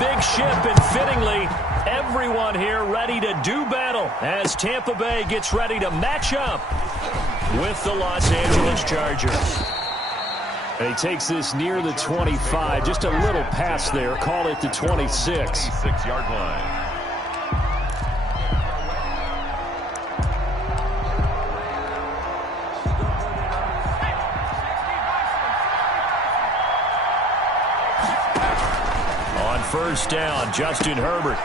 big ship, and fittingly, everyone here ready to do battle as Tampa Bay gets ready to match up with the Los Angeles Chargers. He takes this near the 25, just a little pass there, call it the 26. 6-yard line. On first down, Justin Herbert.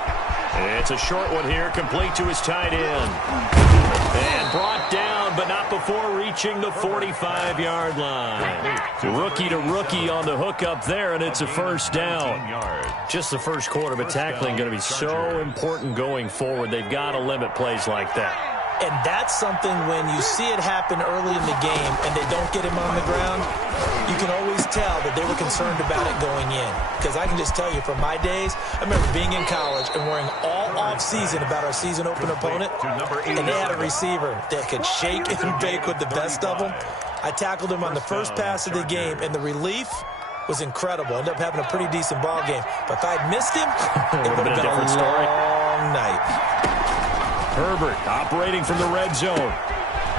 It's a short one here, complete to his tight end. And brought down, but not before reaching the 45-yard line. Rookie to rookie on the hook up there, and it's a first down. Just the first quarter, but tackling going to be so important going forward. They've got to limit plays like that. And that's something when you see it happen early in the game and they don't get him on the ground, you can always tell that they were concerned about it going in. Because I can just tell you from my days, I remember being in college and worrying all off-season about our season open opponent, and they had a receiver that could shake and bake with the best of them. I tackled him on the first pass of the game, and the relief was incredible. Ended up having a pretty decent ball game. But if I'd missed him, it would have been a long night. Herbert operating from the red zone.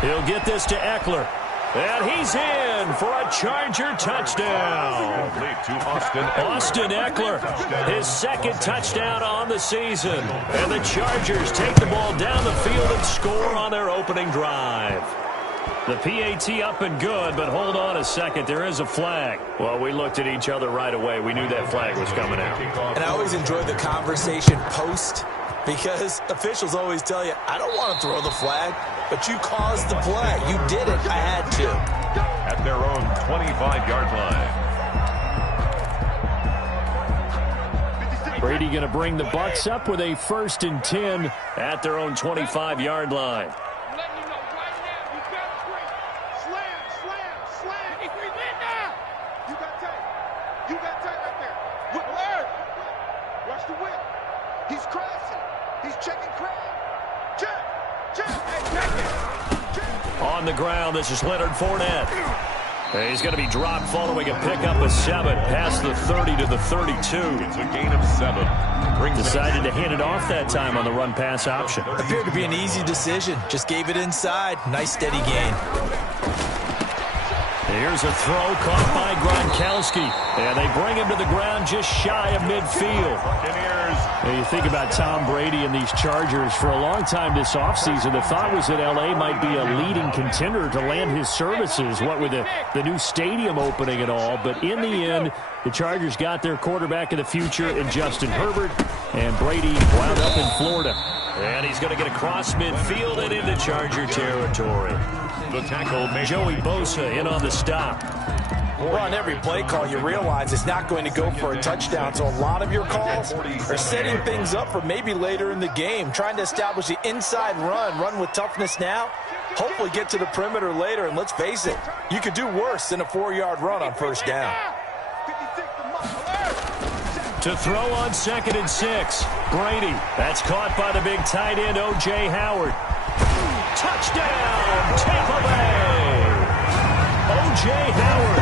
He'll get this to Eckler. And he's in for a Charger touchdown. Austin Eckler, his second touchdown on the season. And the Chargers take the ball down the field and score on their opening drive. The PAT up and good, but hold on a second. There is a flag. Well, we looked at each other right away. We knew that flag was coming out. And I always enjoy the conversation post, because officials always tell you, I don't want to throw the flag, but you caused the play. You did it. I had to. At their own 25-yard line. Brady going to bring the Bucs up with a 1st and 10 at their own 25-yard line. On the ground, this is Leonard Fournette. He's going to be dropped following a pickup of 7 past the 30 to the 32. It's a gain of 7. Decided to hand it off that time on the run-pass option. Appeared to be an easy decision. Just gave it inside. Nice steady gain. Here's a throw caught by Gronkowski. And they bring him to the ground just shy of midfield. You think about Tom Brady and these Chargers. For a long time this offseason, the thought was that L.A. might be a leading contender to land his services, what with the new stadium opening and all. But in the end, the Chargers got their quarterback of the future in Justin Herbert, and Brady wound up in Florida. And he's going to get across midfield and into Charger territory. The tackle, Joey Bosa in on the stop. Well, on every play call, you realize it's not going to go for a touchdown. So a lot of your calls are setting things up for maybe later in the game, trying to establish the inside run with toughness now, hopefully get to the perimeter later. And let's face it, you could do worse than a 4-yard run on first down. To throw on 2nd and 6. Brady. That's caught by the big tight end, O.J. Howard. Touchdown, Tampa Bay. O.J. Howard,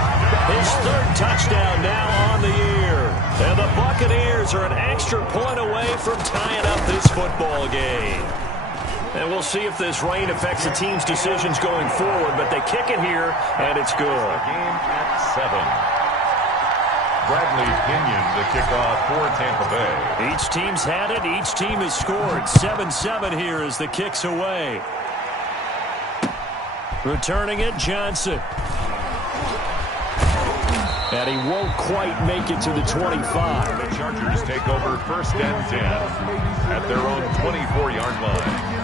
his 3rd touchdown now on the year. And the Buccaneers are an extra point away from tying up this football game. And we'll see if this rain affects the team's decisions going forward, but they kick it here, and it's good. Game at 7. Bradley Pinion, the kickoff for Tampa Bay. Each team's had it. Each team has scored. 7-7 here as the kick's away. Returning it, Johnson. And he won't quite make it to the 25. The Chargers take over 1st and 10 at their own 24-yard line.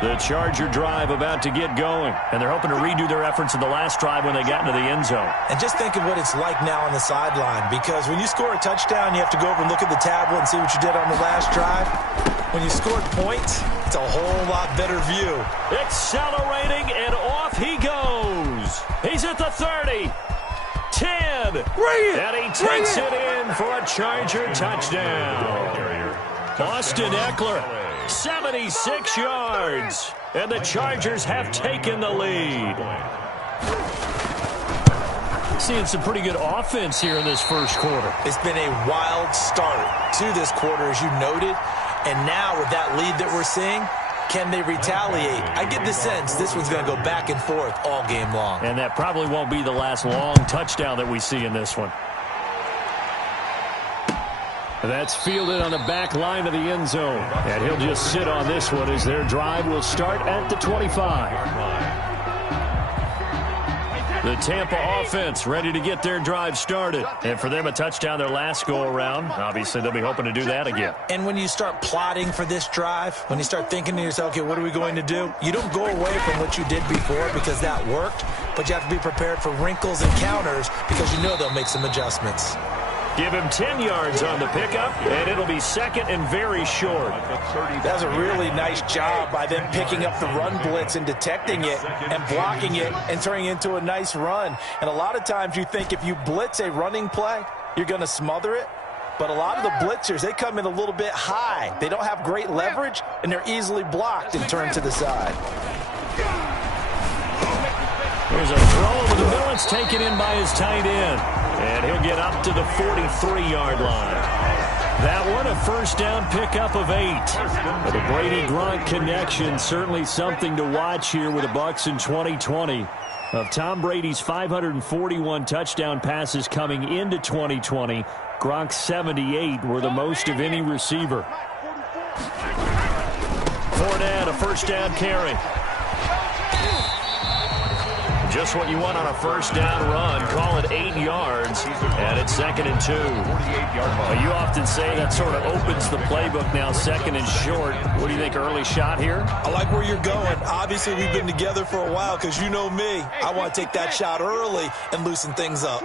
The Charger drive about to get going, and they're hoping to redo their efforts in the last drive when they got into the end zone. And just think of what it's like now on the sideline, because when you score a touchdown, you have to go over and look at the tablet and see what you did on the last drive. When you scored points, it's a whole lot better view. Accelerating, and off he goes. He's at the 30. 10. And he takes it in for a Charger touchdown. Austin Eckler 76 yards. And the Chargers have taken the lead. Seeing some pretty good offense here in this first quarter. It's been a wild start to this quarter, as you noted. And now with that lead that we're seeing, can they retaliate? I get the sense this one's going to go back and forth all game long. And that probably won't be the last long touchdown that we see in this one. That's fielded on the back line of the end zone. And he'll just sit on this one as their drive will start at the 25. The Tampa offense ready to get their drive started. And for them, a touchdown their last go-around. Obviously, they'll be hoping to do that again. And when you start plotting for this drive, when you start thinking to yourself, okay, what are we going to do? You don't go away from what you did before because that worked, but you have to be prepared for wrinkles and counters because you know they'll make some adjustments. Give him 10 yards on the pickup, and it'll be second and very short. That was a really nice job by them picking up the run blitz and detecting it and blocking it and turning it into a nice run. And a lot of times you think if you blitz a running play, you're going to smother it. But a lot of the blitzers, they come in a little bit high. They don't have great leverage, and they're easily blocked and turned to the side. Here's a throw over the middle. It's taken in by his tight end. And he'll get up to the 43-yard line. That one, a first down pickup of 8. But the Brady-Gronk connection, certainly something to watch here with the Bucs in 2020. Of Tom Brady's 541 touchdown passes coming into 2020, Gronk's 78 were the most of any receiver. Fournette, a first down carry. Just what you want on a first down run. Call it 8 yards, and it's 2nd and 2. You often say that sort of opens the playbook now, 2nd and short. What do you think, early shot here? I like where you're going. Obviously, we've been together for a while because you know me. I want to take that shot early and loosen things up.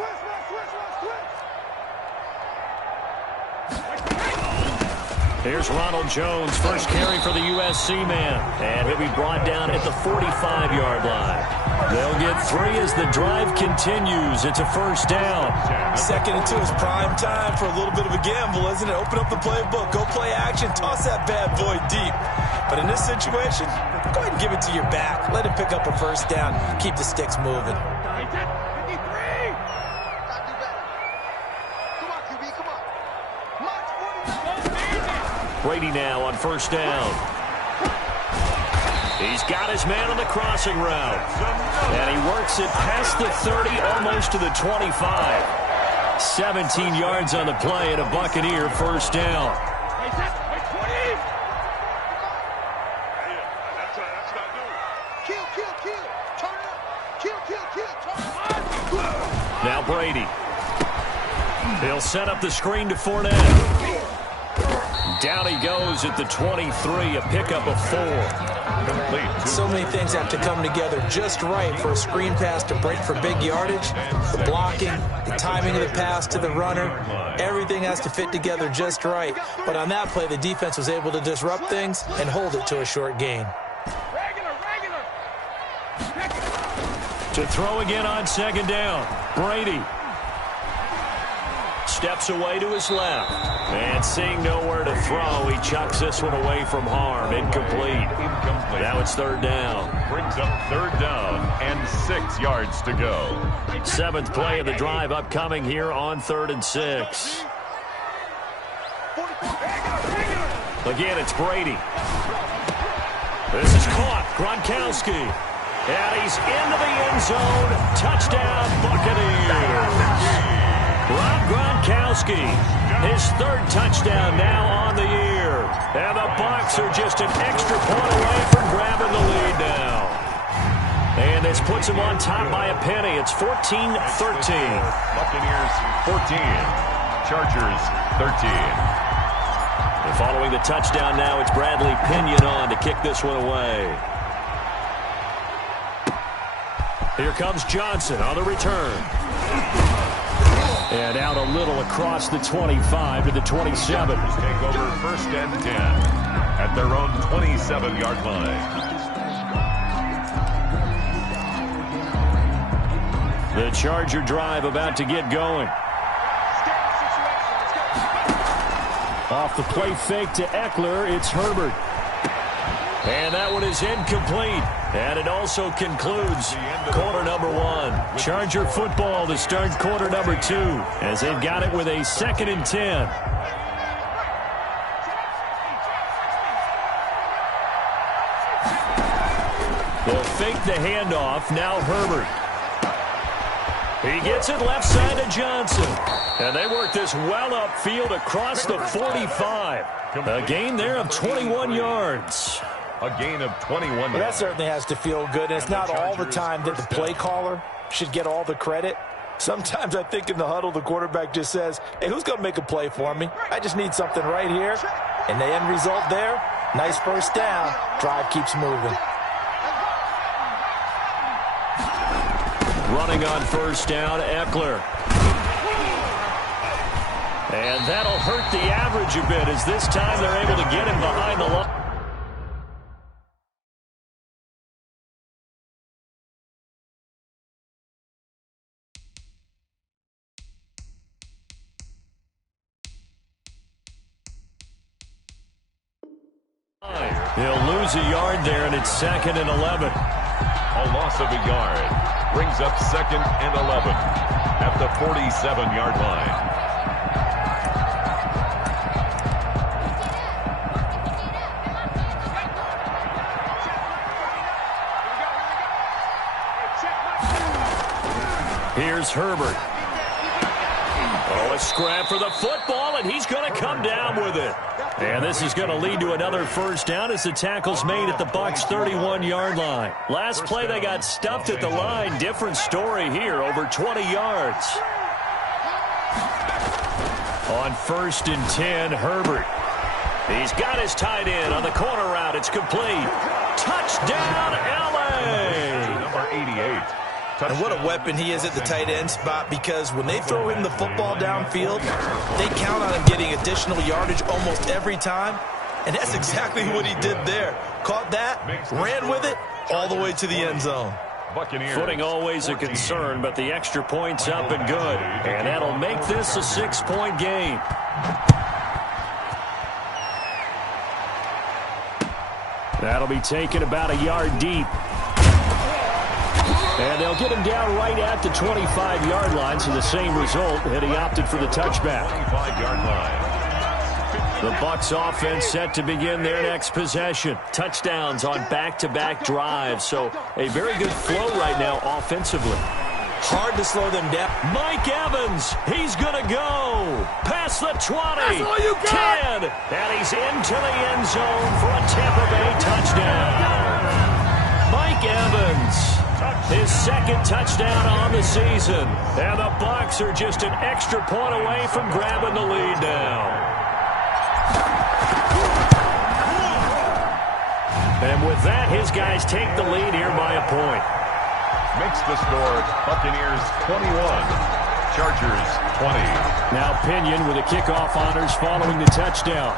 Here's Ronald Jones, first carry for the USC man. And he'll be brought down at the 45-yard line. They'll get 3 as the drive continues. It's a first down. 2nd and 2 is prime time for a little bit of a gamble, isn't it? Open up the playbook, go play action, toss that bad boy deep. But in this situation, go ahead and give it to your back. Let him pick up a first down. Keep the sticks moving. Brady now on first down. He's got his man on the crossing route. And he works it past the 30, almost to the 25. 17 yards on the play and a Buccaneer first down. Now Brady. He'll set up the screen to Fournette. Down he goes at the 23, a pickup of 4. So many things have to come together just right for a screen pass to break for big yardage. The blocking, the timing of the pass to the runner, everything has to fit together just right. But on that play, the defense was able to disrupt things and hold it to a short gain. To throw again on 2nd down, Brady. Steps away to his left. And seeing nowhere to throw, he chucks this one away from harm. Incomplete. Now it's 3rd down. Brings up 3rd down and 6 yards to go. 7th play of the drive upcoming here on 3rd and 6. Again, it's Brady. This is caught. Gronkowski. And he's into the end zone. Touchdown, Buccaneers. Rob Gronkowski, his 3rd touchdown now on the year. And the Bucs are just an extra point away from grabbing the lead now. And this puts them on top by a penny. It's 14-13. Buccaneers 14, Chargers 13. And following the touchdown now, it's Bradley Pinion on to kick this one away. Here comes Johnson on the return. And out a little across the 25 to the 27. Take over 1st and 10 at their own 27-yard line. The Charger drive about to get going. Off the play fake to Eckler, it's Herbert. And that one is incomplete. And it also concludes quarter number one. Charger football to start quarter number two as they've got it with a 2nd and 10. They'll fake the handoff. Now Herbert. He gets it left side to Johnson. And they work this well upfield across the 45. A gain there of 21 yards. A gain of 21 yards. Well, that certainly has to feel good. And it's not all the time that the play caller should get all the credit. Sometimes I think in the huddle, the quarterback just says, hey, who's going to make a play for me? I just need something right here. And the end result there, nice first down. Drive keeps moving. Running on first down, Eckler. And that'll hurt the average a bit as this time they're able to get him behind the line. He'll lose a yard there, and it's 2nd and 11. A loss of a yard brings up 2nd and 11 at the 47-yard line. Here's Herbert. Oh, a scrap for the football, and he's going to come down with it. And this is going to lead to another first down as the tackle's made at the Bucs' 31-yard line. Last play, they got stuffed at the line. Different story here, over 20 yards. On 1st and 10, Herbert. He's got his tight end on the corner route. It's complete. Touchdown, L.A. Number 88. And what a weapon he is at the tight end spot, because when they throw him the football downfield, they count on him getting additional yardage almost every time. And that's exactly what he did there. Caught that, ran with it, all the way to the end zone. Buccaneers. Footing always a concern, but the extra point's up and good. And that'll make this a 6-point game. That'll be taken about a yard deep. And they'll get him down right at the 25-yard line, so the same result, and he opted for the touchback. 25-yard line. The Bucs offense set to begin their next possession. Touchdowns on back-to-back drives, so a very good flow right now offensively. Hard to slow them down. Mike Evans, he's going to go. Past the 20, 10, and he's into the end zone for a Tampa Bay touchdown. Mike Evans. His 2nd touchdown on the season. And the Bucs are just an extra point away from grabbing the lead now. And with that, his guys take the lead here by a point. Makes the score Buccaneers 21, Chargers 20. Now Pinion with the kickoff honors following the touchdown.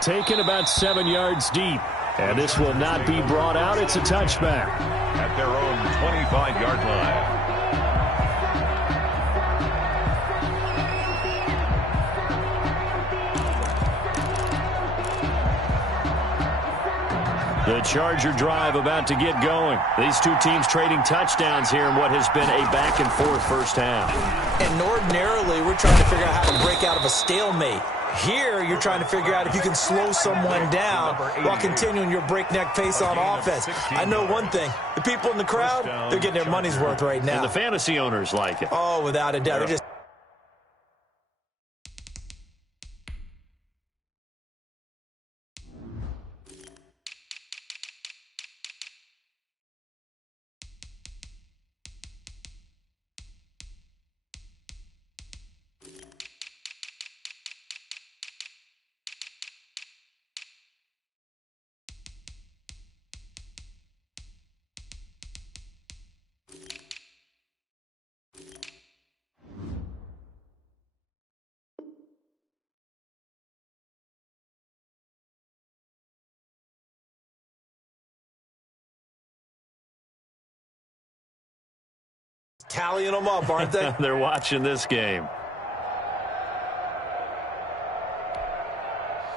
Taken about 7 yards deep. And this will not be brought out. It's a touchback. At their own 25-yard line. The Charger drive about to get going. These two teams trading touchdowns here in what has been a back-and-forth first half. And ordinarily, we're trying to figure out how to break out of a stalemate. Here, you're trying to figure out if you can slow someone down while continuing your breakneck pace on offense. I know one thing. The people in the crowd, they're getting their money's worth right now. And the fantasy owners like it. Oh, without a doubt. They're just tallying them up, aren't they? They're watching this game.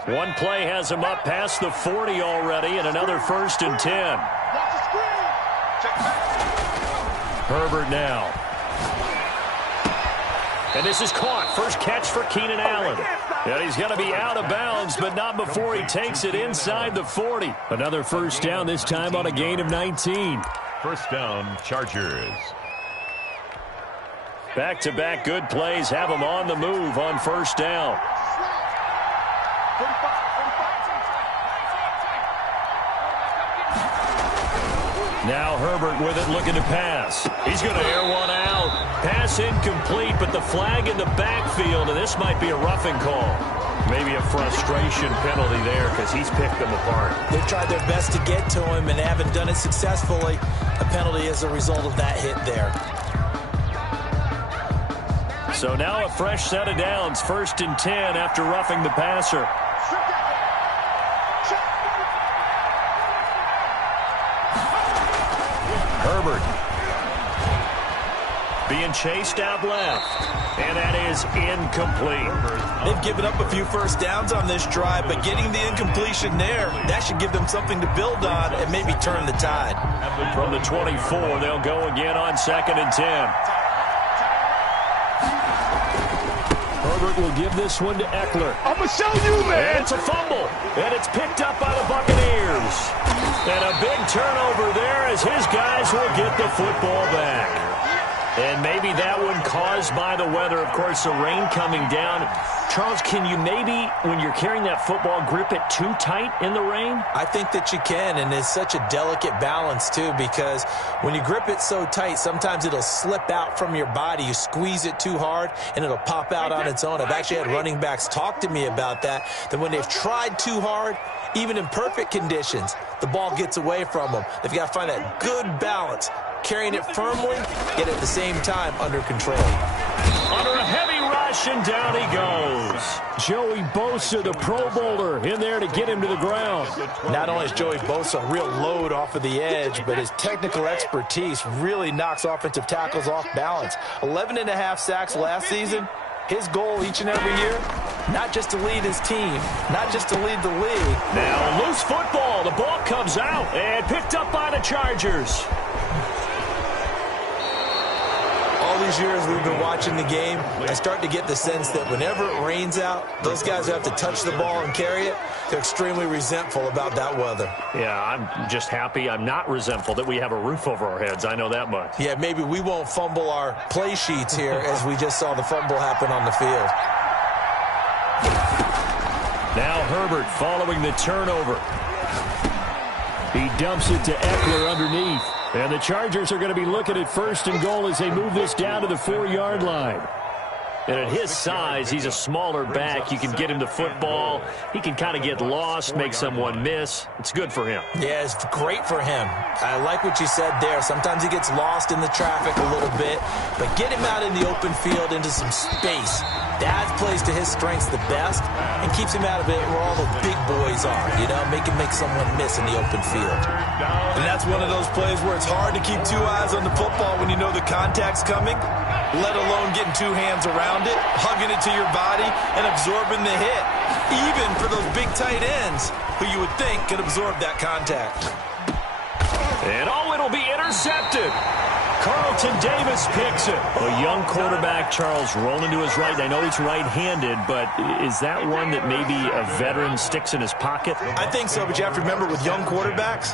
One play has him up past the 40 already, and another 1st and 10. Herbert now. And this is caught. First catch for Keenan Allen. And he's going to be out of bounds, but not before he takes it inside the 40. Another first down, this time on a gain of 19. First down, Chargers. Back-to-back good plays have him on the move on first down. Now Herbert with it, looking to pass. He's going to air one out. Pass incomplete, but the flag in the backfield, and this might be a roughing call. Maybe a frustration penalty there because he's picked them apart. They've tried their best to get to him and haven't done it successfully. A penalty as a result of that hit there. So now a fresh set of downs, 1st and 10 after roughing the passer. Herbert being chased out left, and that is incomplete. They've given up a few first downs on this drive, but getting the incompletion there, that should give them something to build on and maybe turn the tide. From the 24, they'll go again on 2nd and 10. Herbert will give this one to Eckler. I'm going to show you, man. And it's a fumble, and it's picked up by the Buccaneers. And a big turnover there as his guys will get the football back. And maybe that one caused by the weather. Of course, the rain coming down. Charles, can you maybe, when you're carrying that football, grip it too tight in the rain? I think that you can, and it's such a delicate balance, too, because when you grip it so tight, sometimes it'll slip out from your body. You squeeze it too hard, and it'll pop out on its own. I've actually had running backs talk to me about that when they've tried too hard, even in perfect conditions, the ball gets away from them. They've got to find that good balance, carrying it firmly, yet at the same time under control. Under a heavy rush, and down he goes. Joey Bosa, the Pro Bowler, in there to get him to the ground. Not only is Joey Bosa a real load off of the edge, but his technical expertise really knocks offensive tackles off balance. 11.5 sacks last season. His goal each and every year, not just to lead his team, not just to lead the league. Now loose football. The ball comes out and picked up by the Chargers. All these years we've been watching the game, I start to get the sense that whenever it rains out, those guys who have to touch the ball and carry it, they're extremely resentful about that weather. Yeah, I'm just happy I'm not resentful that we have a roof over our heads. I know that much. Yeah, maybe we won't fumble our play sheets here as we just saw the fumble happen on the field. Now Herbert following the turnover. He dumps it to Eckler underneath. And the Chargers are going to be looking at 1st and goal as they move this down to the 4-yard line. And at his size, he's a smaller back. You can get him the football. He can kind of get lost, make someone miss. It's good for him. Yeah, it's great for him. I like what you said there. Sometimes he gets lost in the traffic a little bit, but get him out in the open field into some space. That plays to his strengths the best and keeps him out of it where all the big boys are, you know, make someone miss in the open field. And that's one of those plays where it's hard to keep 2 eyes on the football when you know the contact's coming, let alone getting 2 hands around it, hugging it to your body, and absorbing the hit, even for those big tight ends who you would think could absorb that contact. And it'll be intercepted. Carlton Davis picks it. A young quarterback, Charles, rolling to his right. I know he's right-handed, but is that one that maybe a veteran sticks in his pocket? I think so, but you have to remember with young quarterbacks,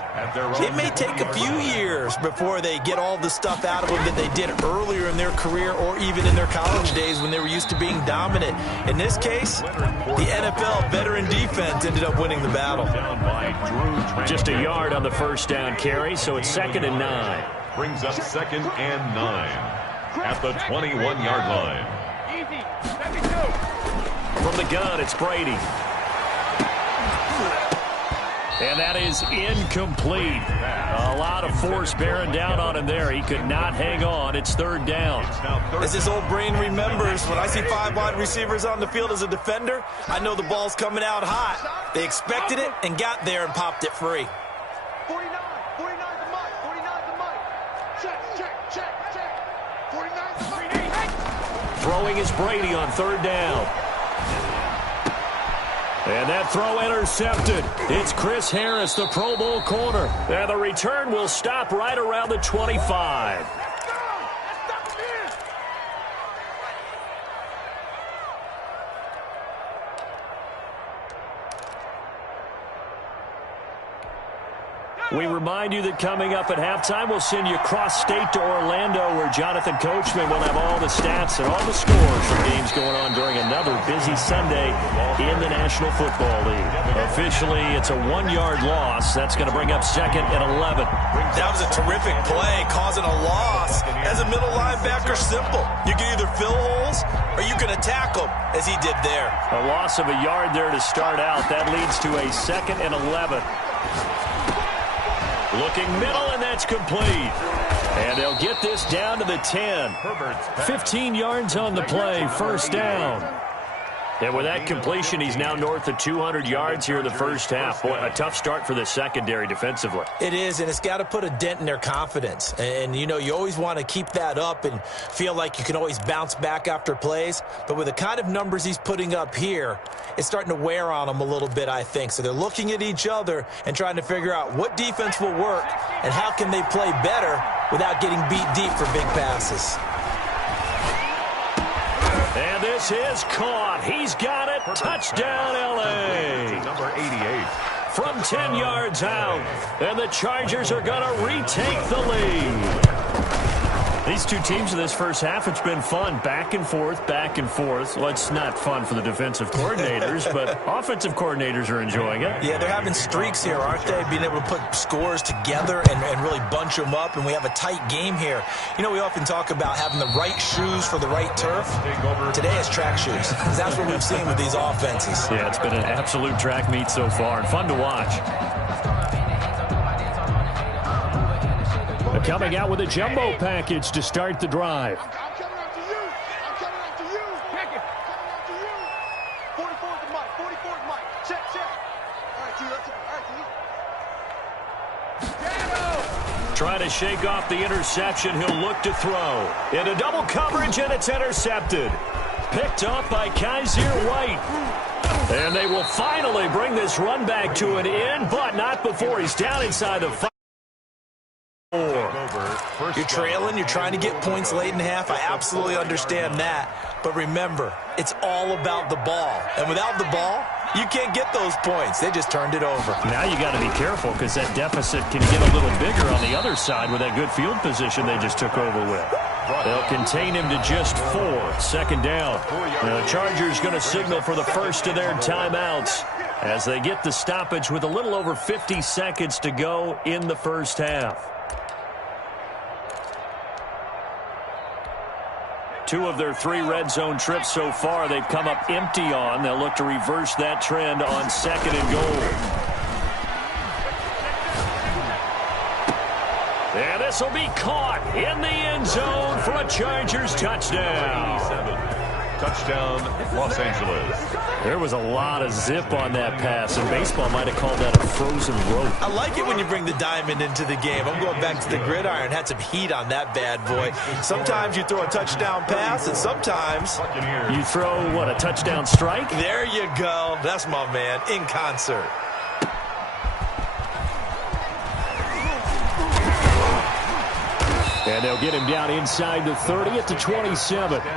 it may take a few years before they get all the stuff out of them that they did earlier in their career or even in their college days when they were used to being dominant. In this case, the NFL veteran defense ended up winning the battle. Just a yard on the first down carry, so it's 2nd and 9. Brings up 2nd and 9 at the 21-yard line. From the gun, it's Brady. And that is incomplete. A lot of force bearing down on him there. He could not hang on. It's 3rd down. As his old brain remembers, when I see 5 wide receivers on the field as a defender, I know the ball's coming out hot. They expected it and got there and popped it free. Throwing is Brady on 3rd down. And that throw intercepted. It's Chris Harris, the Pro Bowl corner. And the return will stop right around the 25. We remind you that coming up at halftime, we'll send you cross-state to Orlando, where Jonathan Coachman will have all the stats and all the scores from games going on during another busy Sunday in the National Football League. Officially, it's a 1-yard loss. That's going to bring up 2nd and 11. That was a terrific play, causing a loss. As a middle linebacker, simple. You can either fill holes or you can attack them, as he did there. A loss of a yard there to start out. That leads to a 2nd and 11. Looking middle, and that's complete. And they'll get this down to the 10. 15 yards on the play, first down. And with that completion, he's now north of 200 yards here in the first half. Boy, a tough start for the secondary defensively. It is, and it's got to put a dent in their confidence. And, you know, you always want to keep that up and feel like you can always bounce back after plays. But with the kind of numbers he's putting up here, it's starting to wear on them a little bit, I think. So they're looking at each other and trying to figure out what defense will work and how can they play better without getting beat deep for big passes. And this is caught. He's got it. Touchdown, L.A. Number 88. From 10 yards out. And the Chargers are going to retake the lead. These two teams in this first half, it's been fun. Back and forth, back and forth. Well, it's not fun for the defensive coordinators, but offensive coordinators are enjoying it. Yeah, they're having streaks here, aren't they? Being able to put scores together and really bunch them up, and we have a tight game here. You know, we often talk about having the right shoes for the right turf. Today it's track shoes. That's what we've seen with these offenses. Yeah, it's been an absolute track meet so far, and fun to watch. Coming out with a jumbo package to start the drive. I'm coming after you. I'm coming after you. Check it. Coming after you. 44 is the mic. 44 is mic. Check. All right, T. All right, T. Trying to shake off the interception. He'll look to throw. Into double coverage, and it's intercepted. Picked up by Kaiser White. And they will finally bring this run back to an end, but not before he's down inside the 5. You're trailing, you're trying to get points late in half. I absolutely understand that. But remember, it's all about the ball. And without the ball, you can't get those points. They just turned it over. Now you got to be careful because that deficit can get a little bigger on the other side with that good field position they just took over with. They'll contain him to just 4. 2nd down. Now the Chargers going to signal for the first of their timeouts as they get the stoppage with a little over 50 seconds to go in the first half. 2 of their 3 red zone trips so far they've come up empty on. They'll look to reverse that trend on 2nd and goal. And this will be caught in the end zone for a Chargers touchdown. Touchdown, Los Angeles. There was a lot of zip on that pass, and baseball might have called that a frozen rope. I like it when you bring the diamond into the game. I'm going back to the gridiron. Had some heat on that bad boy. Sometimes you throw a touchdown pass, and sometimes you throw, what, a touchdown strike? There you go. That's my man, in concert. And they'll get him down inside the 30 at the 27. 10.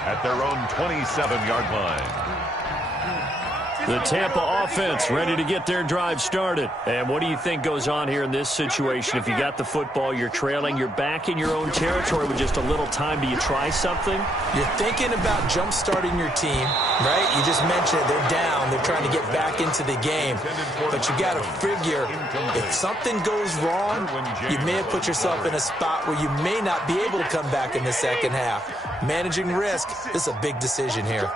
At their own 27-yard line. The Tampa offense ready to get their drive started. And what do you think goes on here in this situation? If you got the football, you're trailing, you're back in your own territory with just a little time. Do you try something? You're thinking about jump-starting your team, right? You just mentioned it. They're down. They're trying to get back into the game. But you got to figure if something goes wrong, you may have put yourself in a spot where you may not be able to come back in the second half. Managing risk, this is a big decision here.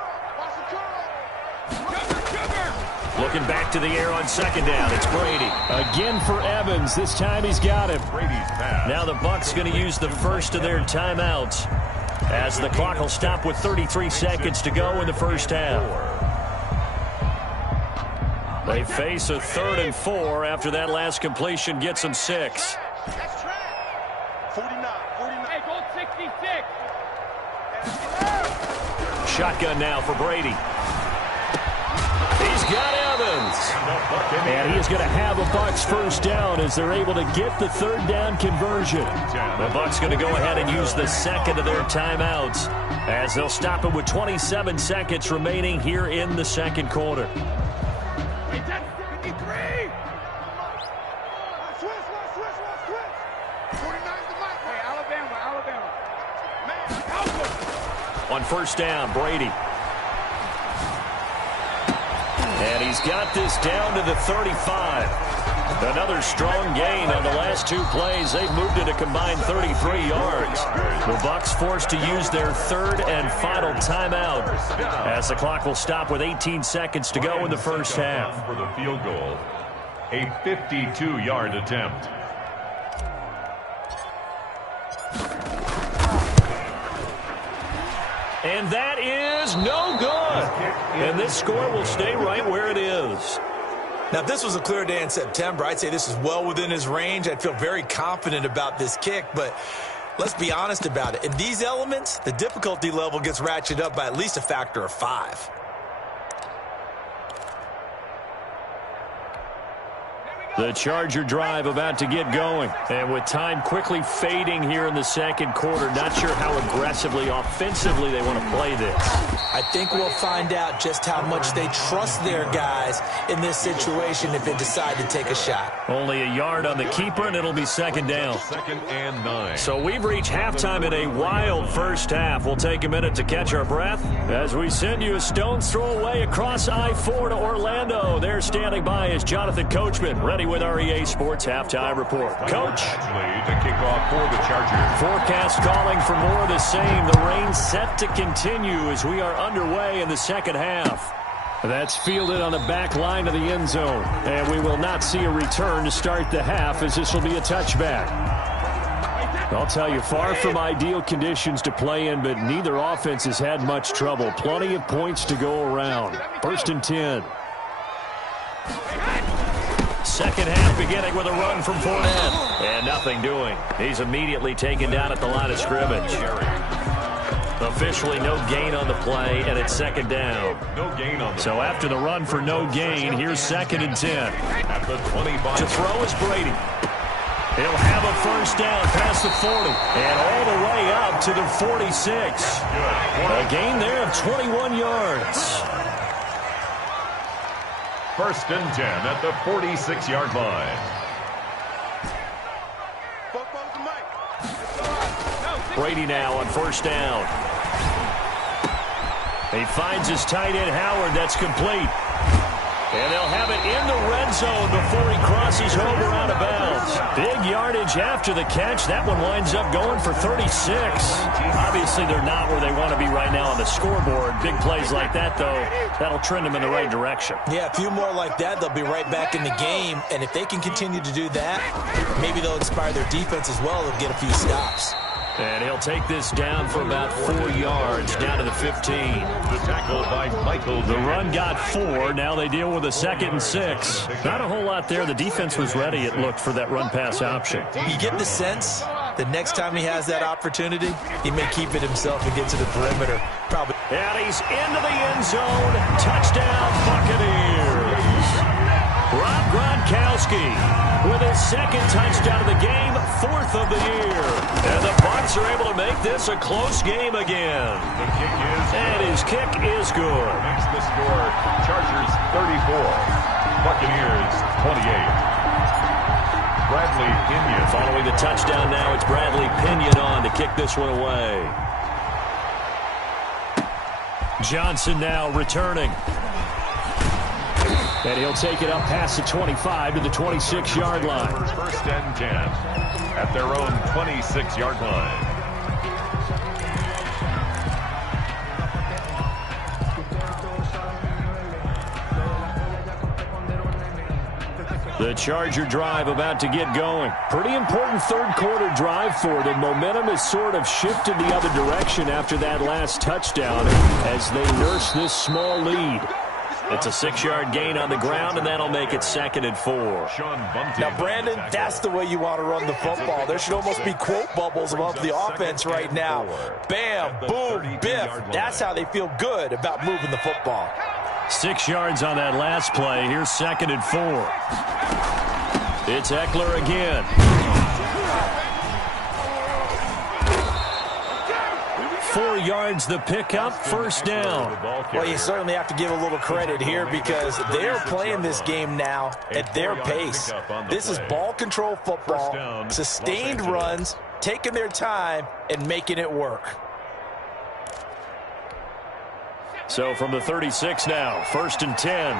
Looking back to the air on 2nd down. It's Brady. Again for Evans. This time he's got him. Now the Bucs going to use the first of their timeouts as the clock will stop with 33 seconds to go in the first half. They face a 3rd and 4 after that last completion gets them 6. That's track. 49. Hey, go 66. Shotgun now for Brady. He's got Evans. And he is going to have a Bucs first down as they're able to get the third down conversion. The Bucs going to go ahead and use the second of their timeouts as they'll stop it with 27 seconds remaining here in the second quarter. On first down, Brady. And he's got this down to the 35. Another strong gain on the last two plays. They've moved it a combined 33 yards. The Bucs forced to use their third and final timeout as the clock will stop with 18 seconds to go in the first half. For the field goal, a 52-yard attempt. And that is no good. And this score will stay right where it is. Now, if this was a clear day in September, I'd say this is well within his range. I'd feel very confident about this kick, but let's be honest about it. In these elements, the difficulty level gets ratcheted up by at least a factor of 5. The Charger drive about to get going. And with time quickly fading here in the second quarter, not sure how aggressively, offensively they want to play this. I think we'll find out just how much they trust their guys in this situation if they decide to take a shot. Only a yard on the keeper, and it'll be second down. 2nd and 9. So we've reached halftime in a wild first half. We'll take a minute to catch our breath as we send you a stone's throw away across I-4 to Orlando. There standing by is Jonathan Coachman, ready with our EA Sports Halftime Report. Coach. To kick off for the Chargers. Forecast calling for more of the same. The rain set to continue as we are underway in the second half. That's fielded on the back line of the end zone. And we will not see a return to start the half as this will be a touchback. I'll tell you, far from ideal conditions to play in, but neither offense has had much trouble. Plenty of points to go around. 1st and 10. Second half beginning with a run from Fournette. And nothing doing. He's immediately taken down at the line of scrimmage. Officially no gain on the play, and it's second down. No gain on the So after the run for no gain, here's 2nd and 10. At the 25. To throw is Brady. He'll have a first down past the 40 and all the way up to the 46. A gain there of 21 yards. 1st and 10 at the 46-yard line. Brady now on first down. He finds his tight end Howard. That's complete. And they'll have it in the red zone before he crosses over out of bounds. Big yardage after the catch. That one winds up going for 36. Obviously, they're not where they want to be right now on the scoreboard. Big plays like that, though, that'll trend them in the right direction. Yeah, a few more like that, they'll be right back in the game. And if they can continue to do that, maybe they'll inspire their defense as well and get a few stops. And he'll take this down for about 4 yards, down to the 15. The tackle by Michael. The run got 4. Now they deal with a 2nd and 6. Not a whole lot there. The defense was ready, it looked, for that run-pass option. You get the sense that next time he has that opportunity, he may keep it himself and get to the perimeter. Probably. And he's into the end zone. Touchdown, Buccaneers. Rob Gronkowski with his 2nd touchdown of the game, 4th of the year. And the Bucs are able to make this a close game again. The kick is. And his kick is good. Makes the score Chargers 34, Buccaneers 28. Bradley Pinion. Following the touchdown now, it's Bradley Pinion on to kick this one away. Johnson now returning. And he'll take it up past the 25 to the 26-yard line. 1st and 10 at their own 26-yard line. The Charger drive about to get going. Pretty important third quarter drive for them. Momentum has sort of shifted the other direction after that last touchdown as they nurse this small lead. It's a 6-yard gain on the ground, and that'll make it 2nd and 4. Now, Brandon, that's the way you want to run the football. There should almost be quote bubbles above the offense right now. Bam, boom, biff. That's how they feel good about moving the football. 6 yards on that last play. Here's 2nd and 4. It's Eckler again. 4 yards the pickup, first down. Well, you certainly have to give a little credit here because they're playing this game now at their pace. This is ball control football, sustained runs, taking their time and making it work. So from the 36 now, 1st and 10.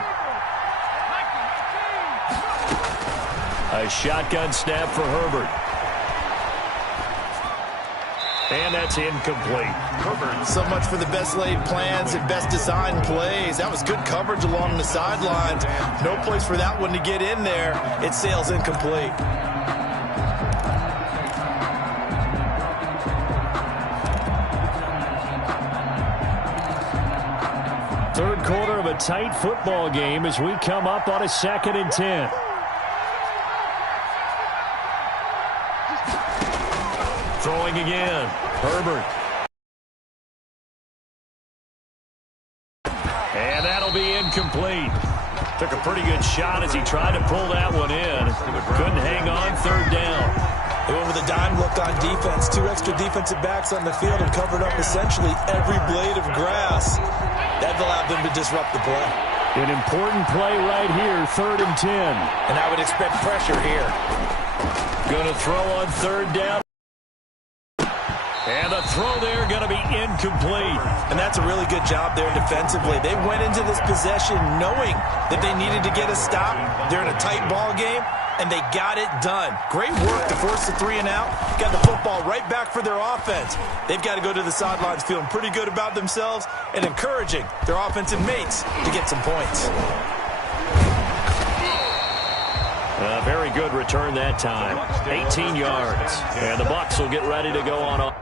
A shotgun snap for Herbert. And that's incomplete. So much for the best laid plans and best designed plays. That was good coverage along the sidelines. No place for that one to get in there. It sails incomplete. Third quarter of a tight football game as we come up on a 2nd and 10. Throwing again. Herbert. And that'll be incomplete. Took a pretty good shot as he tried to pull that one in. Couldn't hang on, 3rd down. They went with a dime look on defense. 2 extra defensive backs on the field and covered up essentially every blade of grass. That allowed them to disrupt the play. An important play right here, 3rd and 10. And I would expect pressure here. Going to throw on 3rd down. And the throw there going to be incomplete. And that's a really good job there defensively. They went into this possession knowing that they needed to get a stop. They're in a tight ball game, and they got it done. Great work to force the 3 and out. Got the football right back for their offense. They've got to go to the sidelines feeling pretty good about themselves and encouraging their offensive mates to get some points. Very good return that time. 18 yards. And the Bucs will get ready to go on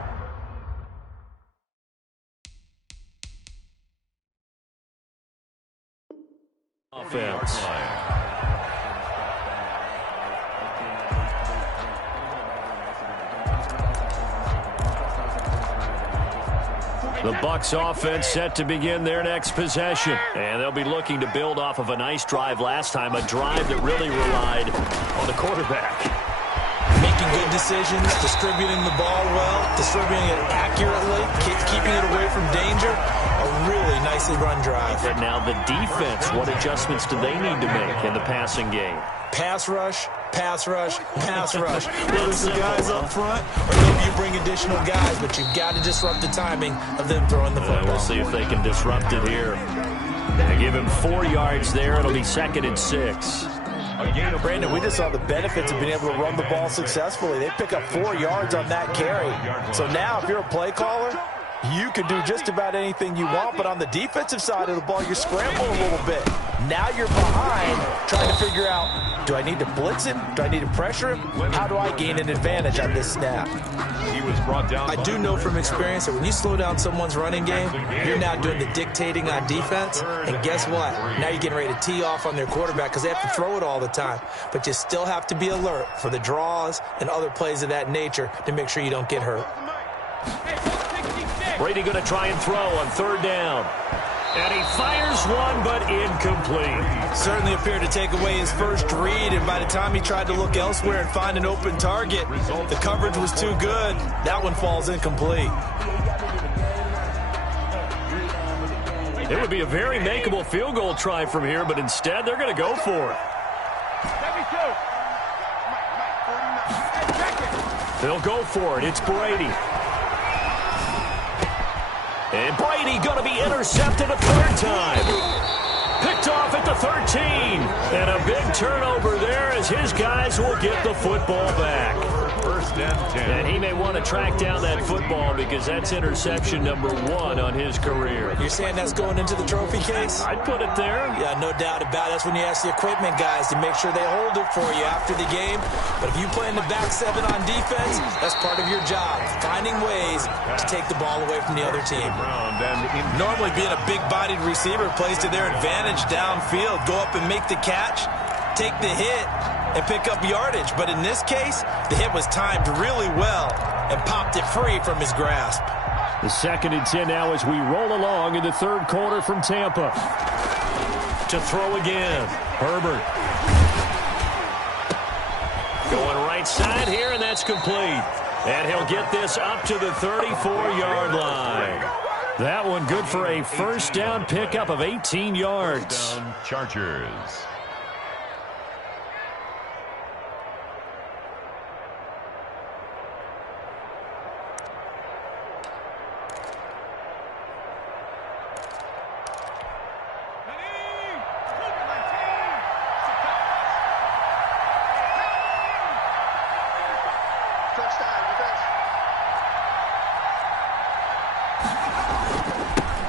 offense. The Bucs offense set to begin their next possession. And they'll be looking to build off of a nice drive last time, a drive that really relied on the quarterback. Making good decisions, distributing the ball well, distributing it accurately, keeping it away from danger. A really nicely run drive. And now the defense, what adjustments do they need to make in the passing game? Pass rush, pass rush, pass rush. Whether it's the guys up front or maybe you bring additional guys, but you've got to disrupt the timing of them throwing the football. We'll see if they can disrupt it here. They give him 4 yards there. It'll be 2nd and 6. Brandon, we just saw the benefits of being able to run the ball successfully. They pick up 4 yards on that carry. So now if you're a play caller, you can do just about anything you want, but on the defensive side of the ball, you scramble a little bit. Now you're behind trying to figure out, do I need to blitz him? Do I need to pressure him? How do I gain an advantage on this snap? He was brought down. I do know from experience that when you slow down someone's running game, you're now doing the dictating on defense. And guess what? Now you're getting ready to tee off on their quarterback because they have to throw it all the time. But you still have to be alert for the draws and other plays of that nature to make sure you don't get hurt. Brady going to try and throw on 3rd down. And he fires one, but incomplete. Certainly appeared to take away his first read, and by the time he tried to look elsewhere and find an open target, the coverage was too good. That one falls incomplete. It would be a very makeable field goal try from here, but instead they're going to go for it. They'll go for it. It's Brady. And Brady going to be intercepted a 3rd time. Picked off at the 13. And a big turnover there as his guys will get the football back. 1st and 10. And he may want to track down that football because that's interception number 1 on his career. You're saying that's going into the trophy case? I'd put it there. Yeah, no doubt about it. That's when you ask the equipment guys to make sure they hold it for you after the game. But if you play in the back 7 on defense, that's part of your job, finding ways to take the ball away from the other team. Normally being a big-bodied receiver plays to their advantage downfield. Go up and make the catch, take the hit, and pick up yardage. But in this case, the hit was timed really well and popped it free from his grasp. The 2nd and 10 now as we roll along in the 3rd quarter from Tampa. to throw again. Herbert. Going right side here, and that's complete. And he'll get this up to the 34-yard line. That one good for a first down pickup of 18 yards. First down, Chargers.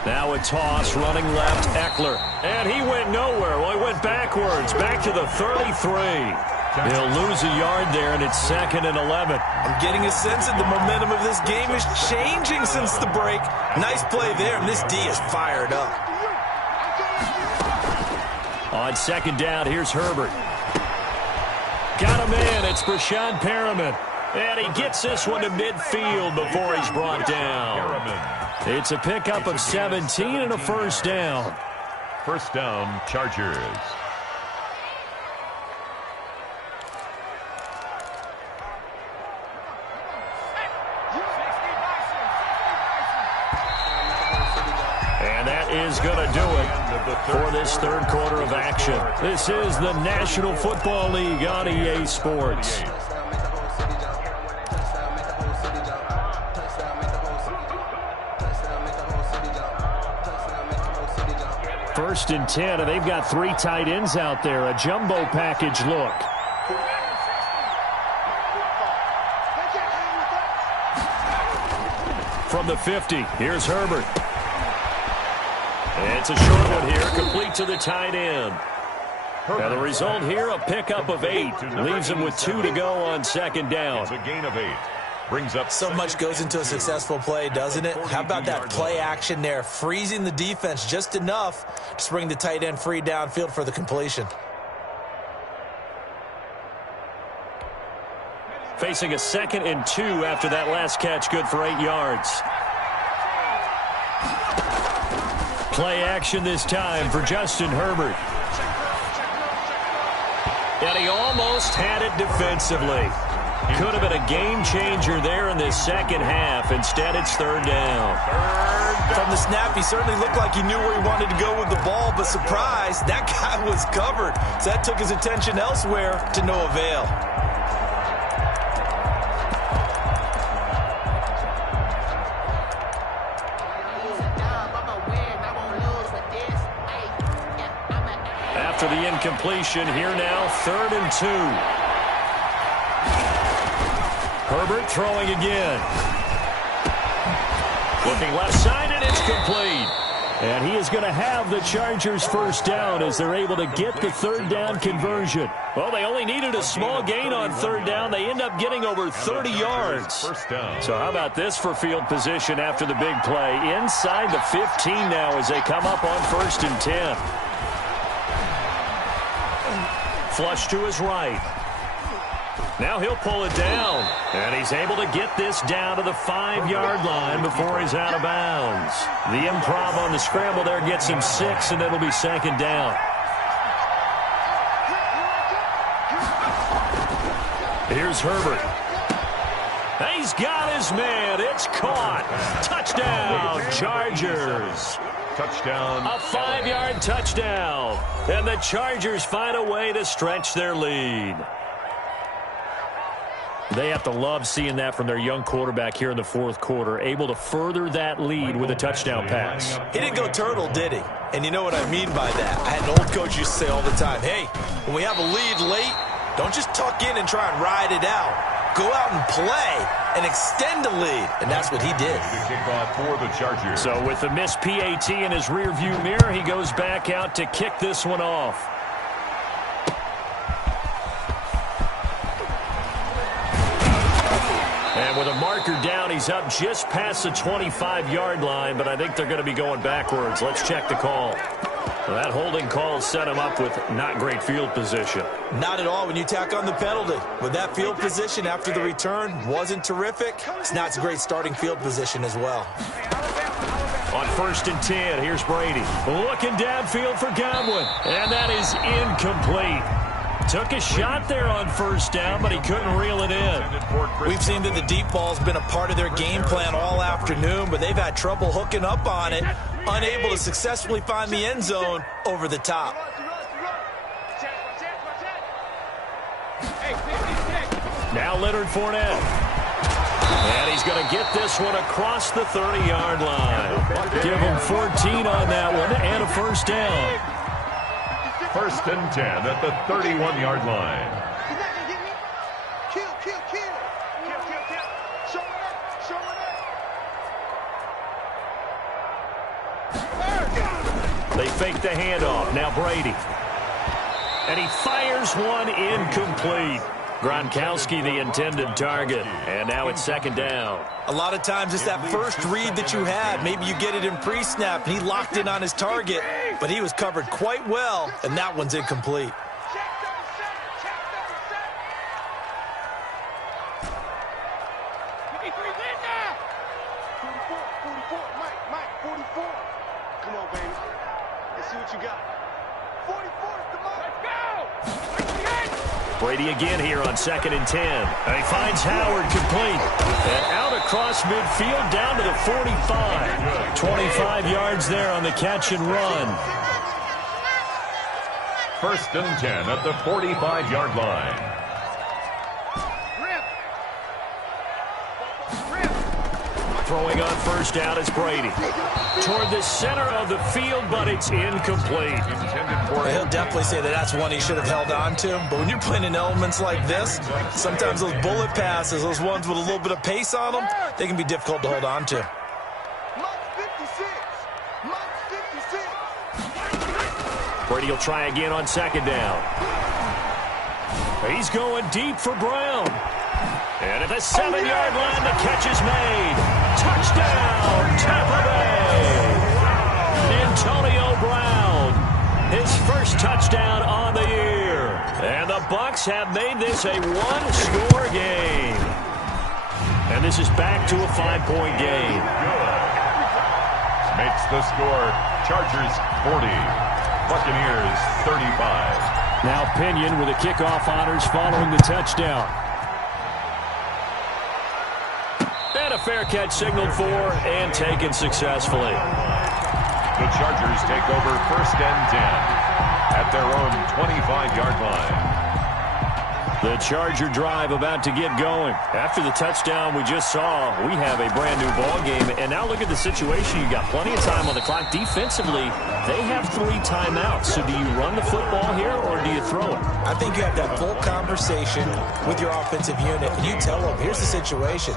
Now a toss, running left, Eckler. And he went nowhere. Well, he went backwards, back to the 33. He'll lose a yard there, and it's 2nd and 11. I'm getting a sense that the momentum of this game is changing since the break. Nice play there, and this D is fired up. On 2nd down, here's Herbert. Got a man. It's Brashad Perriman. And he gets this one to midfield before he's brought down. It's a pickup of 17 and a first down. First down, Chargers. And that is going to do it for this third quarter of action. This is the National Football League on EA Sports. First and 10, and they've got 3 tight ends out there. A jumbo package look. From the 50, here's Herbert. It's a short one here, complete to the tight end. Now the result here, a pickup of 8. Leaves him with 2 to go on 2nd down. It's a gain of 8. Brings up so much goes into a successful play, doesn't it? How about that play action there? Freezing the defense just enough to bring the tight end free downfield for the completion. Facing a 2nd and 2 after that last catch, good for 8 yards. Play action this time for Justin Herbert. And he almost had it defensively. Could have been a game changer there in this second half. Instead, it's 3rd down. From the snap, he certainly looked like he knew where he wanted to go with the ball, but surprise, that guy was covered. So that took his attention elsewhere to no avail. After the incompletion, here now, 3rd and 2. Herbert throwing again. Looking left side, and it's complete. And he is going to have the Chargers first down as they're able to get the 3rd down conversion. Well, they only needed a small gain on 3rd down. They end up getting over 30 yards. So how about this for field position after the big play? Inside the 15 now as they come up on 1st and 10. Flush to his right. Now he'll pull it down, and he's able to get this down to the 5-yard line before he's out of bounds. The improv on the scramble there gets him 6, and it'll be 2nd down. Here's Herbert. He's got his man. It's caught. Touchdown, Chargers. Touchdown. A 5-yard touchdown. And the Chargers find a way to stretch their lead. They have to love seeing that from their young quarterback here in the 4th quarter, able to further that lead with a touchdown pass. He didn't go turtle, did he? And you know what I mean by that. I had an old coach used to say all the time, hey, when we have a lead late, don't just tuck in and try and ride it out. Go out and play and extend the lead. And that's what he did. The kickoff for the Chargers. So with the missed PAT in his rearview mirror, he goes back out to kick this one off. And with a marker down, he's up just past the 25-yard line, but I think they're going to be going backwards. Let's check the call. Well, that holding call set him up with not great field position. Not at all when you tack on the penalty. With that field position after the return wasn't terrific. It's not a great starting field position as well. On 1st and 10, here's Brady. Looking downfield for Godwin. And that is incomplete. Took a shot there on 1st down, but he couldn't reel it in. We've seen that the deep ball's been a part of their game plan all afternoon, but they've had trouble hooking up on it, unable to successfully find the end zone over the top. Now Leonard Fournette. And he's going to get this one across the 30-yard line. Give him 14 on that one and a 1st down. 1st and 10 at the 31-yard line. They fake the handoff. Now Brady. And he fires one incomplete. Gronkowski the intended target. And now it's 2nd down. A lot of times it's that first read that you had. Maybe you get it in pre-snap, and he locked in on his target, but he was covered quite well, and that one's incomplete. Come on, baby. Let's see what you got. 44 is the mark. Let's go! Brady again here on 2nd and 10. And he finds Howard complete. And out across midfield down to the 45. 25 yards there on the catch and run. 1st and 10 at the 45-yard line. Throwing on 1st down is Brady. Toward the center of the field, but it's incomplete. He'll definitely say that that's one he should have held on to. But when you're playing in elements like this, sometimes those bullet passes, those ones with a little bit of pace on them, they can be difficult to hold on to. Brady will try again on 2nd down. He's going deep for Brown. And at the 7-yard line, the catch is made. Touchdown, Tampa Bay. Antonio Brown, his 1st touchdown on the year. And the Bucs have made this a one-score game. And this is back to a 5-point game. Makes the score Chargers 40, Buccaneers 35. Now Pinion with the kickoff honors following the touchdown. And a fair catch signaled for and taken successfully. The Chargers take over 1st and 10 at their own 25-yard line. The Charger drive about to get going. After the touchdown we just saw, we have a brand new ball game. And now look at the situation. You got plenty of time on the clock. Defensively, they have 3 timeouts. So do you run the football here or do you throw it? I think you have that full conversation with your offensive unit, and you tell them, here's the situation.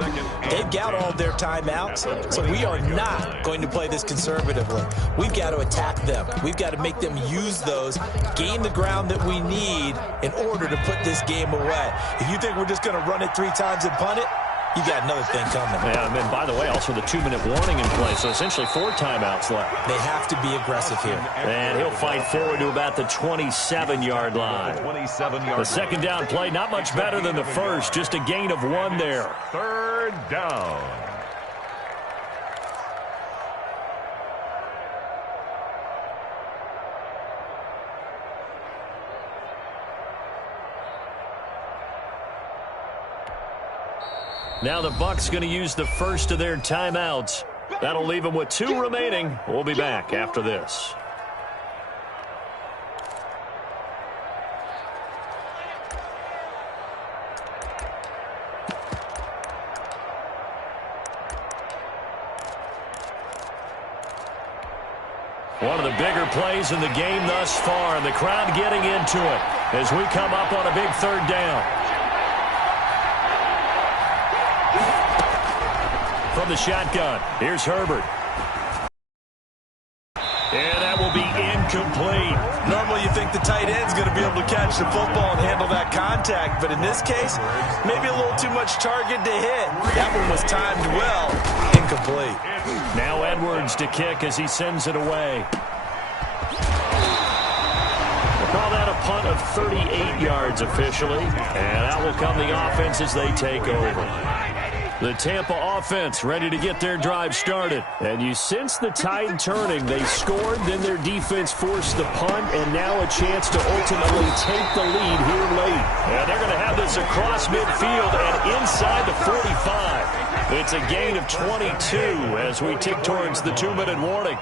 They've got all their timeouts, so we are not going to play this conservatively. We've got to attack them. We've got to make them use those, gain the ground that we need in order to put this game away. If you think we're just going to run it 3 times and punt it, you got another thing coming. Yeah, and by the way, also the 2-minute warning in play, so essentially 4 timeouts left. They have to be aggressive here. And he'll fight forward to about the 27-yard line. The 2nd down play, not much better than the first, just a gain of 1 there. 3rd down. Now the Bucs going to use the first of their timeouts. That'll leave them with 2 remaining. We'll be back after this. One of the bigger plays in the game thus far, and the crowd getting into it as we come up on a big 3rd down. From the shotgun, here's Herbert. And that will be incomplete. Normally you think the tight end's going to be able to catch the football and handle that contact, but in this case, maybe a little too much target to hit. That one was timed well. Incomplete. Now Edwards to kick as he sends it away. We'll call that a punt of 38 yards officially, and that will come the offense as they take over. The Tampa offense ready to get their drive started. And you sense the tide turning. They scored, then their defense forced the punt, and now a chance to ultimately take the lead here late. And they're going to have this across midfield and inside the 45. It's a gain of 22 as we tick towards the 2-minute warning.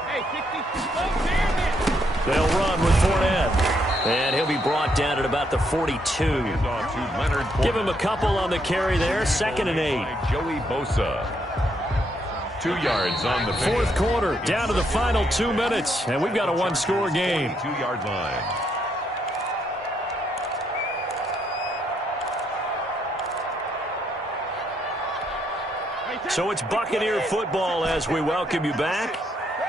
They'll run with Fournette. And he'll be brought down at about the 42. Give him a couple on the carry there. 2nd and 8. Joey Bosa. 2 yards on the fourth quarter, down to the final 2 minutes. And we've got a one-score game. 2-yard line. So it's Buccaneer football as we welcome you back.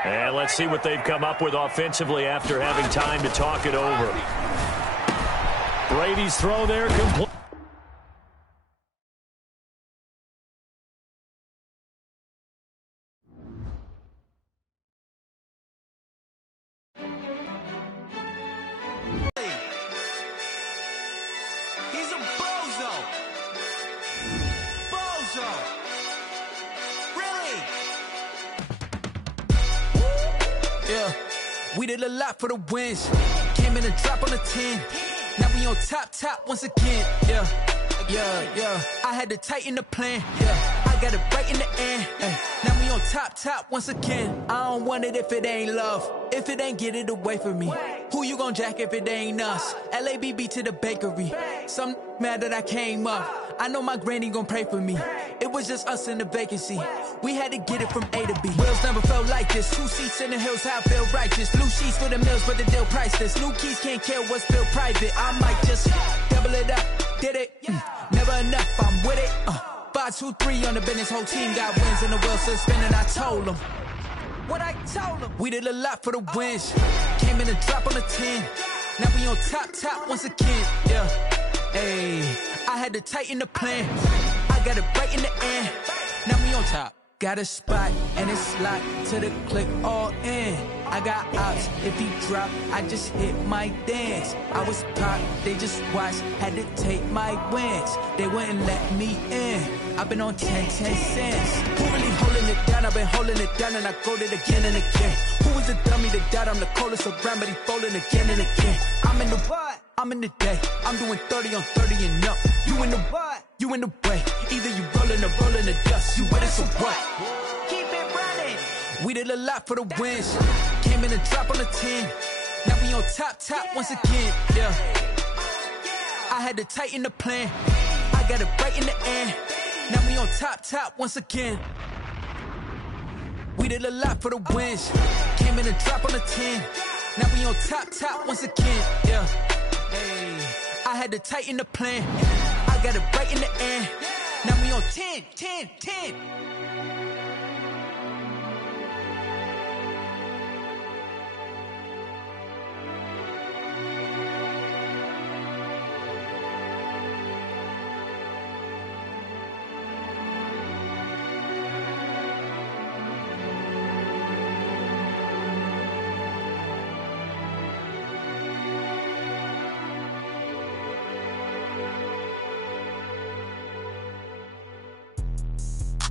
And let's see what they've come up with offensively after having time to talk it over. Brady's throw there complete. He's a bozo. Bozo. Really? Yeah, we did a lot for the wins. Came in and drop on the 10. Now we on top once again. Yeah. I had to tighten the plan. Yeah, I got it right in the end. Now we on top once again. I don't want it if it ain't love. If it ain't, get it away from me. Who you gon' jack if it ain't us? LABB to the bakery. Some mad that I came up. I know my granny gon' pray for me. It was just us in the vacancy. We had to get it from A to B. Wheels never felt like this. 2 seats in the hills, how I feel righteous. Blue sheets for the mills, but the deal priceless. New keys can't care what's still private. I might just double it up. Did it? Never enough, I'm with it. 5, 2, 3 on the business. Whole team got wins and the wheels still spinning. I told them what I told them. We did a lot for the wins. Came in and drop on the 10. Now we on top once again. Yeah. Hey, I had to tighten the plan. I got it right in the end. Now we on top. Got a spot and it's locked to the click all in. I got ops, if he drop, I just hit my dance. I was popped, they just watched, had to take my wins. They wouldn't let me in. I've been on 10 cents. Who really holding it down? I've been holding it down and I go it again and again. Who was the dummy that died? I'm the coldest around, but he folding again and again. I'm in the what? I'm in the day. I'm doing 30 on 30 and up. You in the what? You in the way. Either you rolling or rolling the dust. You with it, so what? Keep it running. We did a lot for the wins. Came in and drop on the 10. Now we on top once again. Yeah. I had to tighten the plan. I got it right in the end. Now we on top once again. We did a lot for the wins. Came in and drop on the 10. Now we on top once again. Yeah. Hey, I had to tighten the plan. I got it right in the end. Now we on 10.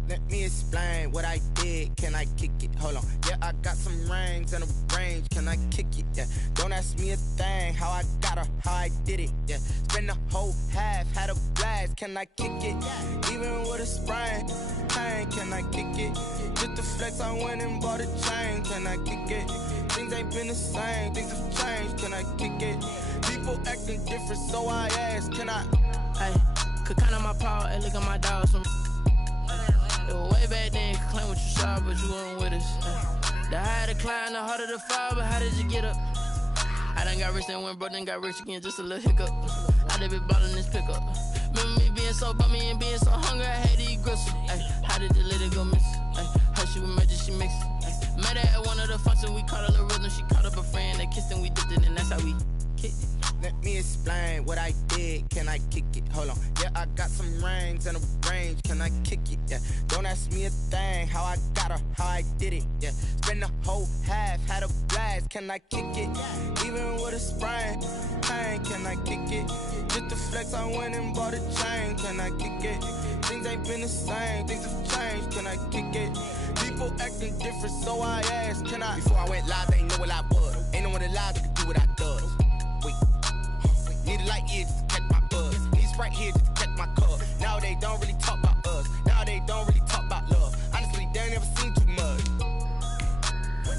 Let me explain what I did. Can I kick it? Hold on. Yeah, I got some rings and a range. Can I kick it? Yeah. Don't ask me a thing. How I got her, how I did it. Yeah. Spend the whole half, had a blast. Can I kick it? Even with a sprain. Pain, can I kick it? Just to flex, I went and bought a chain. Can I kick it? Things ain't been the same. Things have changed. Can I kick it? People acting different, so I ask. Can I? Hey, could count on my power and look at my dogs from. It was way back then, could claim what you saw, but you weren't with us. The higher the climb, the harder the fall, but how did you get up? I done got rich, then went broke, then got rich again, just a little hiccup. I done been ballin' this pickup. Remember me being so bummy and being so hungry, I had to eat gristle. Ay, how did the lady go miss? Ay, her she was magic, she mixed. Ay, met her at one of the functions, we caught a little rhythm, she caught up a friend, they kissed and we dipped it, and that's how we kicked it. Let me explain what I did. Can I kick it? Hold on. Yeah, I got some rings and a range. Can I kick it? Yeah. Don't ask me a thing. How I got her, how I did it. Yeah. Spend the whole half, had a blast. Can I kick it? Even with a sprain. Pain, can I kick it? Just to flex, I went and bought a chain. Can I kick it? Things ain't ain't been the same, things have changed, can I kick it? People acting different, so I asked, can I? Before I went live, they ain't know what I was. Ain't no one alive that could do what I does. Wait, need a light here just to catch my buzz. Need Sprite here just to catch my cup. Now they don't really talk about us. Now they don't really talk about love. Honestly, they ain't never seen too much.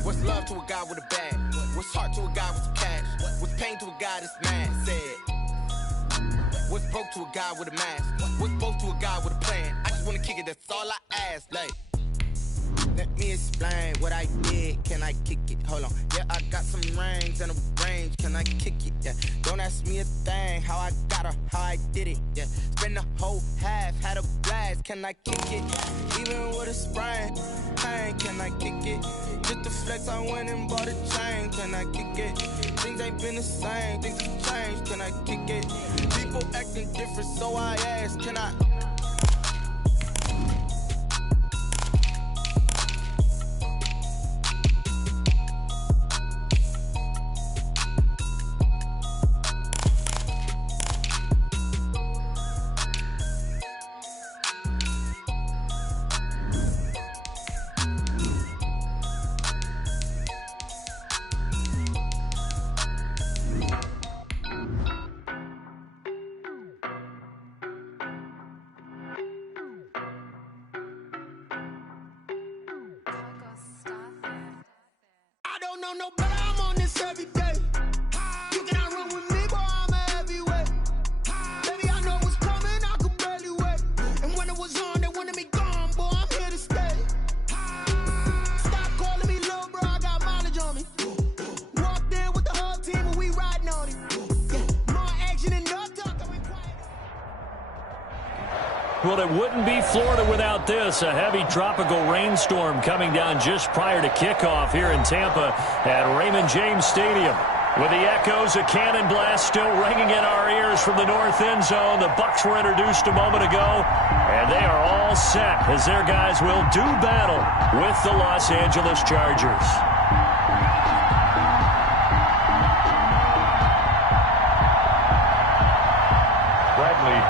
What's love to a guy with a bag? What's heart to a guy with some cash? What's pain to a guy that's mad? Said. What's broke to a guy with a mask? What's both to a guy with a plan? I just wanna kick it, that's all I ask. Like, let me explain what I did. Can I kick it? Hold on. Yeah, I got some rings and a range. Can I kick it? Yeah. Don't ask me a thing. How I got her, how I did it. Yeah. Spend the whole half, had a blast. Can I kick it? Even with a sprain, pain. Can I kick it? Just the flex, I went and bought a chain. Can I kick it? Things ain't been the same. Things have changed. Can I kick it? People acting different, so I ask. Can I? No, but I'm on this every day. You cannot run with me, boy, I'm a heavyweight. Baby, I know what's coming, I could barely wait. And when it was on, they wanted me gone, boy, I'm here to stay. Stop calling me little bro, I got mileage on me. Walked in with the whole team and we riding on it. Yeah, more action and no talk, I'm quiet. Well, it wouldn't be Florida without this. A heavy tropical rainstorm coming down just prior to kickoff here in Tampa at Raymond James Stadium. With the echoes of cannon blast still ringing in our ears from the north end zone. The Bucs were introduced a moment ago, and they are all set as their guys will do battle with the Los Angeles Chargers.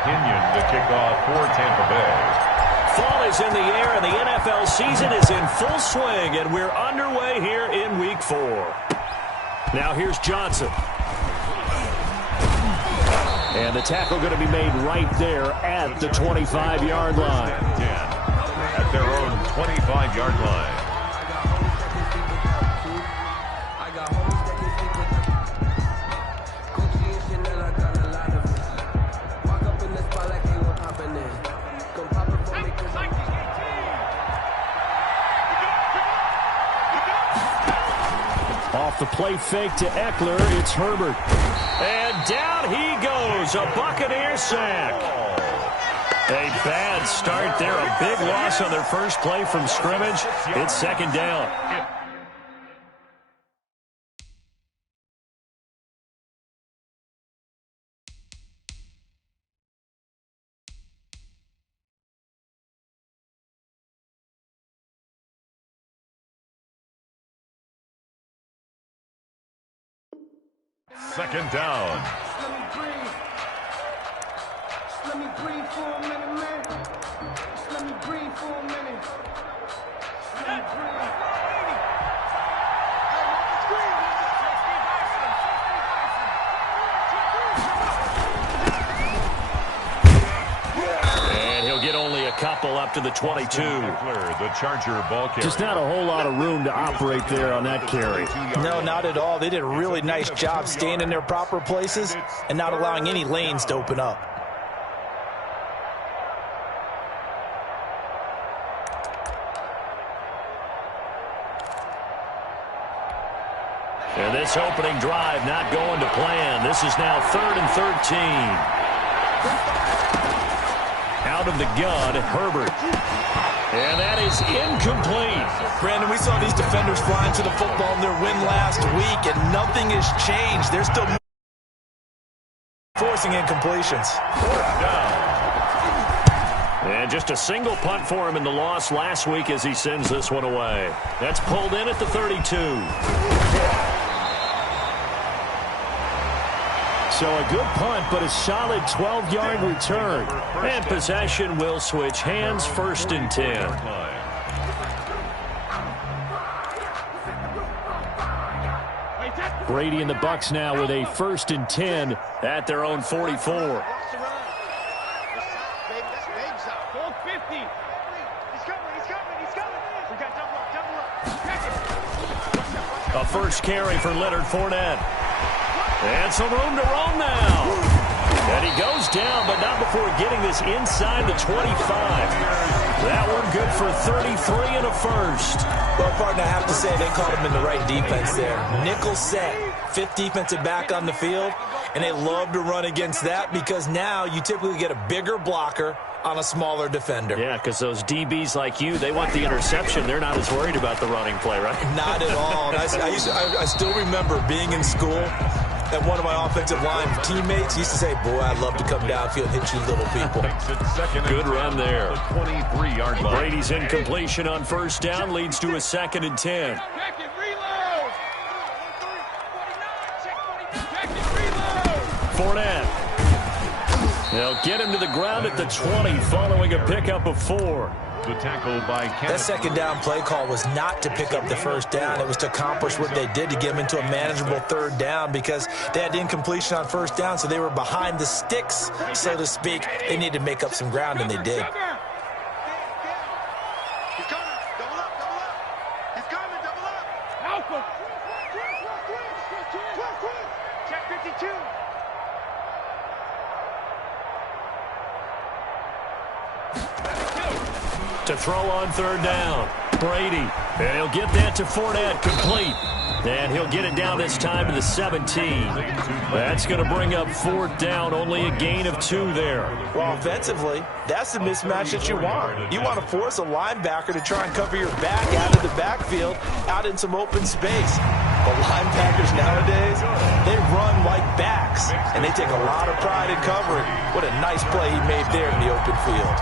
Kenyon to kick off for Tampa Bay. Fall is in the air, and the NFL season is in full swing, and we're underway here in Week 4. Now here's Johnson. And the tackle going to be made right there at the 25-yard line. At their own 25-yard line. Off the play fake to Eckler, it's Herbert. And down he goes, a Buccaneer sack. A bad start there, a big loss on their first play from scrimmage. It's second down. Second down. Let me breathe. Just let me breathe for a minute, man. Just let me breathe for a minute. Just let me breathe. And he'll get only a couple up to the 22. The Charger ball carrier. Just not a whole lot of room to operate there on that carry. No, not at all. They did a really nice job staying in their proper places and not allowing any lanes to open up. And this opening drive not going to plan. This is now 3rd and 13. Out of the gun, Herbert. And that is incomplete. Brandon, we saw these defenders flying to the football in their win last week, and nothing has changed. They're still forcing incompletions. And just a single punt for him in the loss last week as he sends this one away. That's pulled in at the 32. So a good punt, but a solid 12-yard return. And possession will switch hands, 1st and 10. Brady and the Bucs now with a 1st and 10 at their own 44. A first carry for Leonard Fournette. And some room to roam now. And he goes down, but not before getting this inside the 25. That one good for 33 and a first. Well, partner, I have to say they caught him in the right defense there. Nickel set, 5th defensive back on the field, and they love to run against that because now you typically get a bigger blocker on a smaller defender. Yeah, because those DBs like you, they want the interception. They're not as worried about the running play, right? Not at all. And I still remember being in school, and one of my offensive line teammates used to say, boy, I'd love to come downfield and hit you little people. Good run there. The 23-yard line. Brady's incompletion on 1st down leads to a 2nd and 10. Fournette. They'll get him to the ground at the 20 following a pickup of 4. The tackle by That 2nd down play call was not to pick up the 1st down. It was to accomplish what they did to get him into a manageable 3rd down because they had incompletion on 1st down, so they were behind the sticks, so to speak. They needed to make up some ground, and they did. To throw on 3rd down. Brady. And he'll get that to Fournette, complete. And he'll get it down this time to the 17. That's going to bring up 4th down, only a gain of 2 there. Well, offensively, that's the mismatch that you want. You want to force a linebacker to try and cover your back out of the backfield, out in some open space. But linebackers nowadays, they run like backs, and they take a lot of pride in covering. What a nice play he made there in the open field.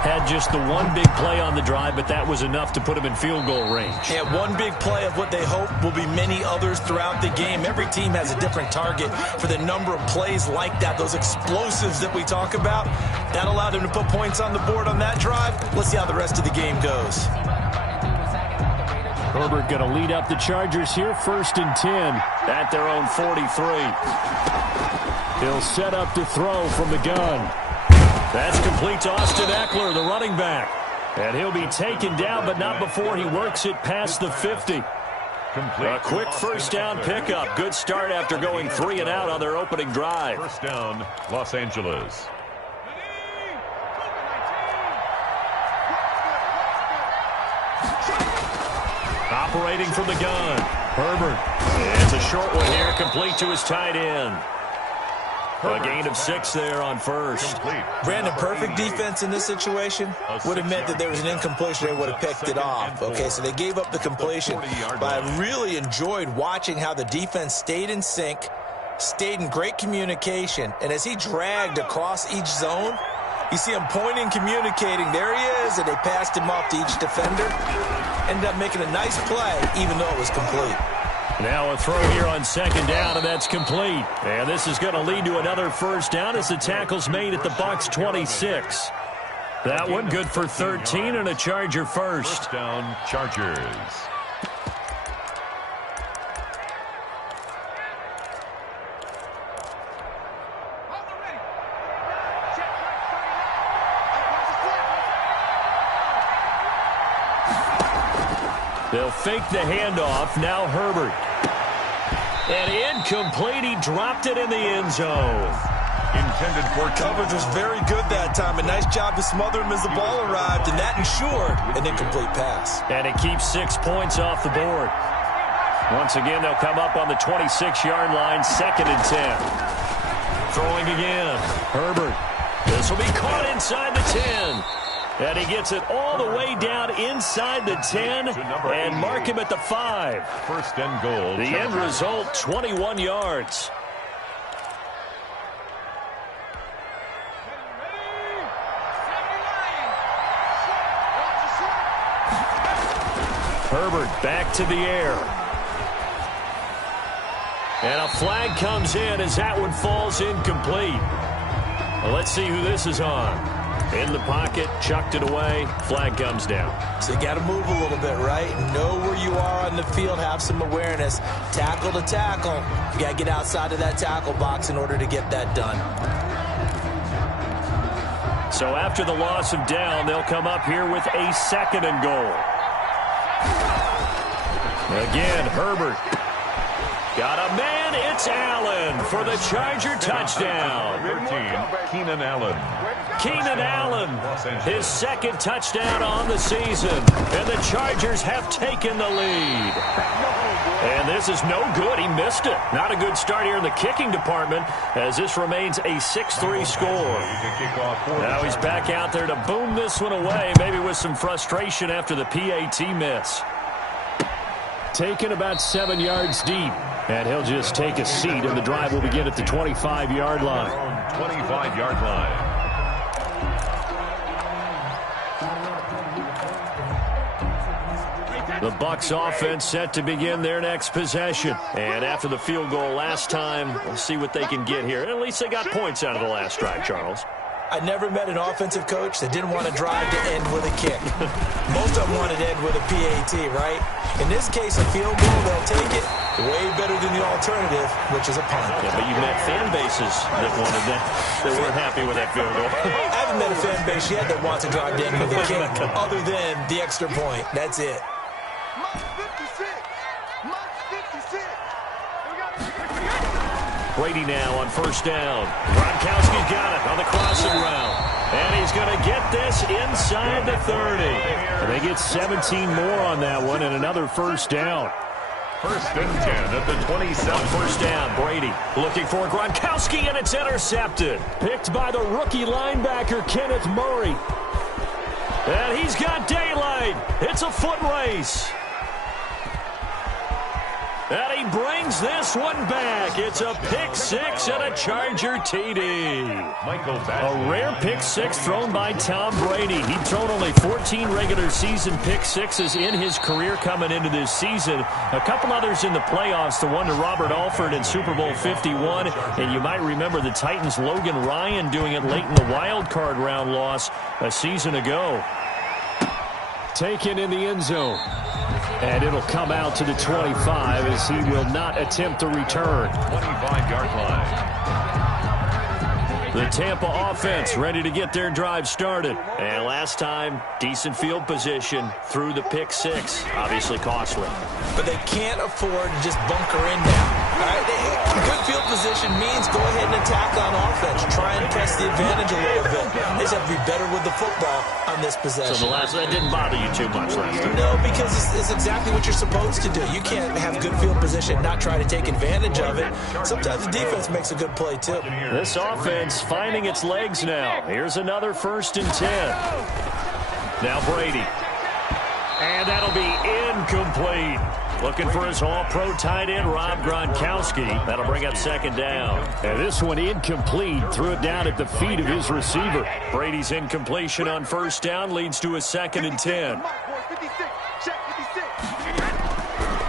Had just the one big play on the drive, but that was enough to put him in field goal range. Yeah, one big play of what they hope will be many others throughout the game. Every team has a different target for the number of plays like that, those explosives that we talk about. That allowed them to put points on the board on that drive. Let's see how the rest of the game goes. Herbert going to lead up the Chargers here, 1st and 10 at their own 43. He'll set up to throw from the gun. That's complete to Austin Eckler, the running back. And he'll be taken down, but not before he works it past the 50. A quick 1st down pickup. Good start after going 3 and out on their opening drive. 1st down, Los Angeles. Operating from the gun. Herbert. It's a short one here, complete to his tight end. A gain of 6 there on 1st. Brandon, perfect defense in this situation would have meant that there was an incompletion. They would have picked it off. Okay, so they gave up the completion. But I really enjoyed watching how the defense stayed in sync, stayed in great communication. And as he dragged across each zone, you see him pointing, communicating. There he is, and they passed him off to each defender. Ended up making a nice play, even though it was complete. Now a throw here on 2nd down, and that's complete. And this is going to lead to another 1st down as the tackle's made at the Bucs 26. That one good for 13 and a Charger first. 1st down, Chargers. They'll fake the handoff. Now Herbert. And incomplete. He dropped it in the end zone. Intended for coverage was very good that time. A nice job to smother him as the ball arrived, and that ensured an incomplete pass. And it keeps 6 points off the board. Once again, they'll come up on the 26-yard line, 2nd and 10. Throwing again. Herbert. This will be caught inside the 10. And he gets it all the way down inside the 10 and mark him at the 5. 1st and goal. The end result, 21 yards. Herbert back to the air. And a flag comes in as that one falls incomplete. Well, let's see who this is on. In the pocket, chucked it away, flag comes down. So you got to move a little bit, right? Know where you are on the field, have some awareness. Tackle to tackle. You got to get outside of that tackle box in order to get that done. So after the loss of down, they'll come up here with a 2nd and goal. Again, Herbert. Got a man, it's Allen for the Charger touchdown. 13, Keenan Allen. Keenan Allen, his 2nd touchdown on the season. And the Chargers have taken the lead. And this is no good. He missed it. Not a good start here in the kicking department as this remains a 6-3 score. Now he's back out there to boom this one away, maybe with some frustration after the PAT miss. Taken about 7 yards deep. And he'll just take a seat, and the drive will begin at the 25-yard line. 25-yard line. The Bucs offense set to begin their next possession. And after the field goal last time, we'll see what they can get here. At least they got points out of the last drive, Charles. I never met an offensive coach that didn't want to drive to end with a kick. Most of them wanted to end with a PAT, right? In this case, a field goal, they'll take it. Way better than the alternative, which is a punt. Yeah, but you've met fan bases that wanted that, that weren't happy with that field goal. I haven't met a fan base yet that wants to drive to end with a kick, other than the extra point. That's it. Brady now on 1st down. Gronkowski's got it on the crossing route. And he's going to get this inside the 30. And they get 17 more on that one and another 1st down. 1st and 10 at the 27. 1st down, Brady looking for Gronkowski, and it's intercepted. Picked by the rookie linebacker, Kenneth Murray. And he's got daylight. It's a foot race. And he brings this one back. It's a pick 6 and a Charger TD. A rare pick 6 thrown by Tom Brady. He'd thrown only 14 regular season pick 6s in his career coming into this season. A couple others in the playoffs, the one to Robert Alford in Super Bowl 51. And you might remember the Titans' Logan Ryan doing it late in the wild card round loss a season ago. Taken in the end zone. And it'll come out to the 25 as he will not attempt to return. 25-yard line. The Tampa offense ready to get their drive started. And last time, decent field position through the pick 6. Obviously costly. But they can't afford to just bunker in now. All right? Good field position means go ahead and attack on offense. Try and press the advantage a little bit. They just have to be better with the football on this possession. So that didn't bother you too much last time? No, because it's exactly what you're supposed to do. You can't have good field position, not try to take advantage of it. Sometimes the defense makes a good play, too. This offense finding its legs now. Here's another 1st and 10. Now Brady. And that'll be incomplete. Looking for his all-pro tight end, Rob Gronkowski. That'll bring up 2nd down. And this one incomplete. Threw it down at the feet of his receiver. Brady's incompletion on 1st down leads to a 2nd and 10.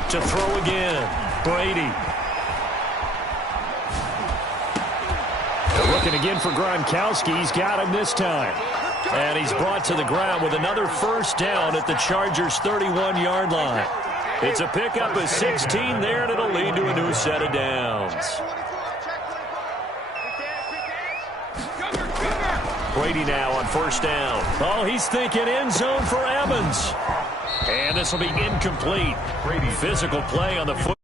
To throw again, Brady. Looking again for Gronkowski. He's got him this time. And he's brought to the ground with another 1st down at the Chargers' 31-yard line. It's a pickup of 16 there, and it'll lead to a new set of downs. Brady now on 1st down. Oh, he's thinking end zone for Evans. And this will be incomplete. Physical play on the foot.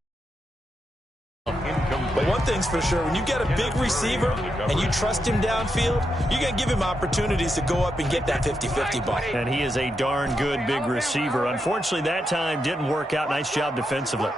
But one thing's for sure, when you get a big receiver and you trust him downfield, you're going to give him opportunities to go up and get that 50-50 ball. And he is a darn good big receiver. Unfortunately, that time didn't work out. Nice job defensively.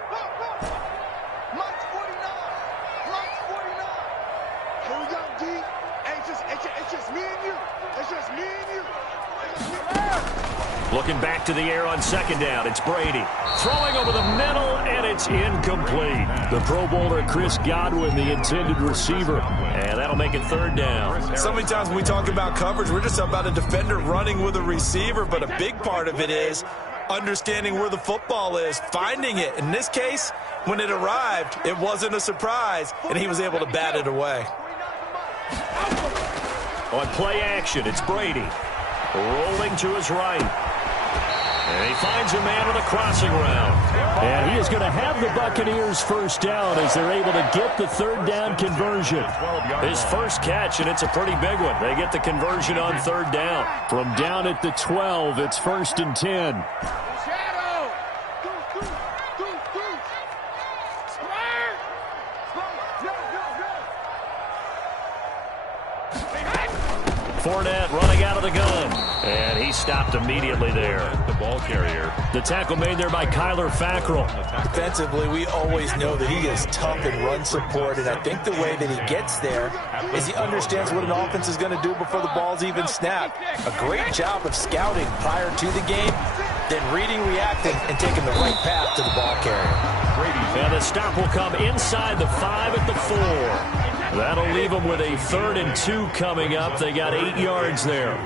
Looking back to the air on 2nd down. It's Brady. Throwing over the middle, and it's incomplete. The Pro Bowler, Chris Godwin, the intended receiver. And that'll make it 3rd down. So many times when we talk about coverage, we're just about a defender running with a receiver, but a big part of it is understanding where the football is, finding it. In this case, when it arrived, it wasn't a surprise, and he was able to bat it away. On play action, it's Brady. Rolling to his right. And he finds a man on the crossing route. And he is going to have the Buccaneers first down as they're able to get the third down conversion. His first catch, and it's a pretty big one. They get the conversion on third down. From down at the 12, it's 1st and 10. Fournette running out of the gun. And he stopped immediately there. The ball carrier. The tackle made there by Kyler Fackrell. Defensively, we always know that he is tough in run support, and I think the way that he gets there is he understands what an offense is going to do before the ball's even snapped. A great job of scouting prior to the game, then reading, reacting, and taking the right path to the ball carrier. And the stop will come inside the 5 at the 4. That'll leave them with a 3rd and 2 coming up. They got 8 yards there.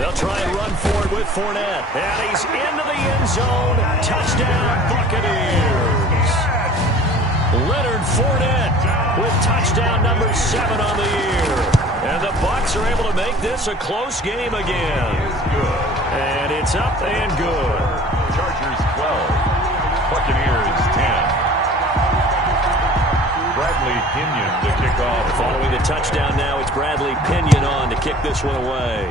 They'll try and run forward with Fournette. And he's into the end zone. Touchdown, Buccaneers. Leonard Fournette with touchdown number 7 on the year. And the Bucs are able to make this a close game again. And it's up and good. Chargers 12. Buccaneers 10. Bradley Pinion to kick off. Following the touchdown now, it's Bradley Pinion on to kick this one away.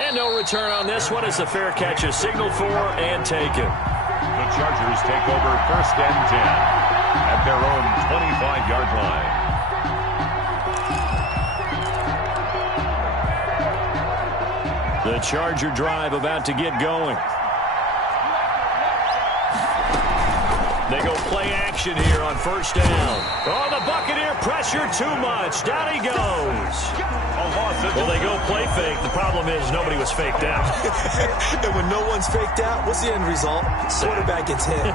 And no return on this one as the fair catch is signaled for and taken. The Chargers take over 1st and 10 at their own 25-yard line. The Charger drive about to get going. They go play action here on 1st down. Oh, the Buccaneer pressure too much. Down he goes. Well, they go play fake. The problem is nobody was faked out. And when no one's faked out, what's the end result? Quarterback gets hit.